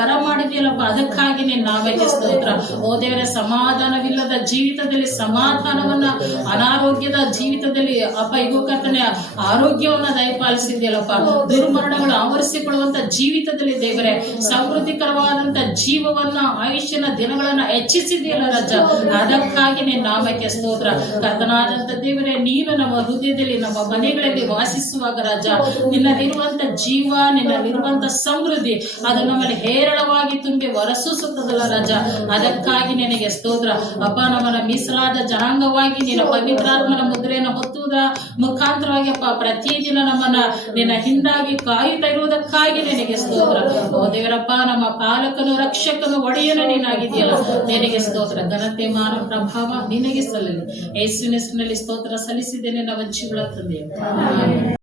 ಬರ ಮಾಡಿದೆಯಲ್ಲಪ್ಪ, ಅದಕ್ಕಾಗಿ ನಿನ್ನ ನಾಮಕ್ಕೆ ಸ್ತೋತ್ರ. ಓ ದೇವರ, ಸಮಾಧಾನವಿಲ್ಲದ ಜೀವಿತ ಜೀವಿತದಲ್ಲಿ ಸಮಾಧಾನವನ್ನ, ಅನಾರೋಗ್ಯದ ಜೀವಿತದಲ್ಲಿ ಅಪ್ಪ ಇಗೋ ಕರ್ತನೆ ಆರೋಗ್ಯವನ್ನ ದಯಪಾಲಿಸಿದ್ಯಲ್ಲಪ್ಪ. ದುರ್ಮರಣಗಳು ಆವರಿಸಿಕೊಳ್ಳುವಂತ ಜೀವಿತದಲ್ಲಿ ದೇವರೇ ಸಮೃದ್ಧಿಕರವಾದಂತ ಜೀವವನ್ನ, ಆಯುಷ್ಯನ ದಿನಗಳನ್ನ ಹೆಚ್ಚಿಸಿದೆಯಲ್ಲ ರಾಜ. ಅದಕ್ಕಾಗಿ ನಿನ್ನ ನಾಮಕ್ಕೆ ಸ್ತೋತ್ರ. ಕರ್ತನಾದಂತ ದೇವರೇ, ನೀನು ನಮ್ಮ ಹೃದಯದಲ್ಲಿ, ನಮ್ಮ ಮನೆಗಳಲ್ಲಿ ವಾಸಿಸುವಾಗ ರಾಜ, ನಿನ್ನಲ್ಲಿರುವಂತ ಜೀವ, ನಿನ್ನಲ್ಲಿರುವಂತ ಸಮೃದ್ಧಿ ಅದು ನಮ್ಮಲ್ಲಿ ಹೇರಳವಾಗಿ ತುಂಬಿ ಹೊರಸೂಸುತ್ತದಲ್ಲ ರಾಜ. ಅದಕ್ಕಾಗಿ ನಿನಗೆ ಸ್ತೋತ್ರ ಅಪ್ಪ. ನಮ್ಮನ್ನ ಮೀಸಲಾದ ಜನಾಂಗವಾಗಿ ನಿನ್ನ ಪವಿತ್ರಾತ್ಮನ ಮುದ್ರೆಯನ್ನು ಹೊತ್ತುವುದರ ಮುಖಾಂತರವಾಗಿ ಅಪ್ಪ ಪ್ರತಿದಿನ ನಮ್ಮನ್ನ ನಿನ್ನ ಹಿಂದಾಗಿ ಕಾಯುತ್ತಾ ಇರುವುದಕ್ಕಾಗಿ ನಿನಗೆ ಸ್ತೋತ್ರ. ಓ ದೇವರಪ್ಪ, ನಮ್ಮ ಪಾಲಕನು, ರಕ್ಷಕನು, ಒಡೆಯನು ನೀನಾಗಿದೆಯಲ್ಲ, ನಿನಗೆ ಸ್ತೋತ್ರ. ಘನತೆ, ಮಾನ, ಪ್ರಭಾವ ನಿನಗೆ ಸಲ್ಲಲಿ. ಯೇಸುವಿನ ಹೆಸರಿನಲ್ಲಿ ಸ್ತೋತ್ರ ಸಲ್ಲಿಸಿದ್ದೇನೆ ನಮ್ಮ ಜೀವಳ ತಂದೆ.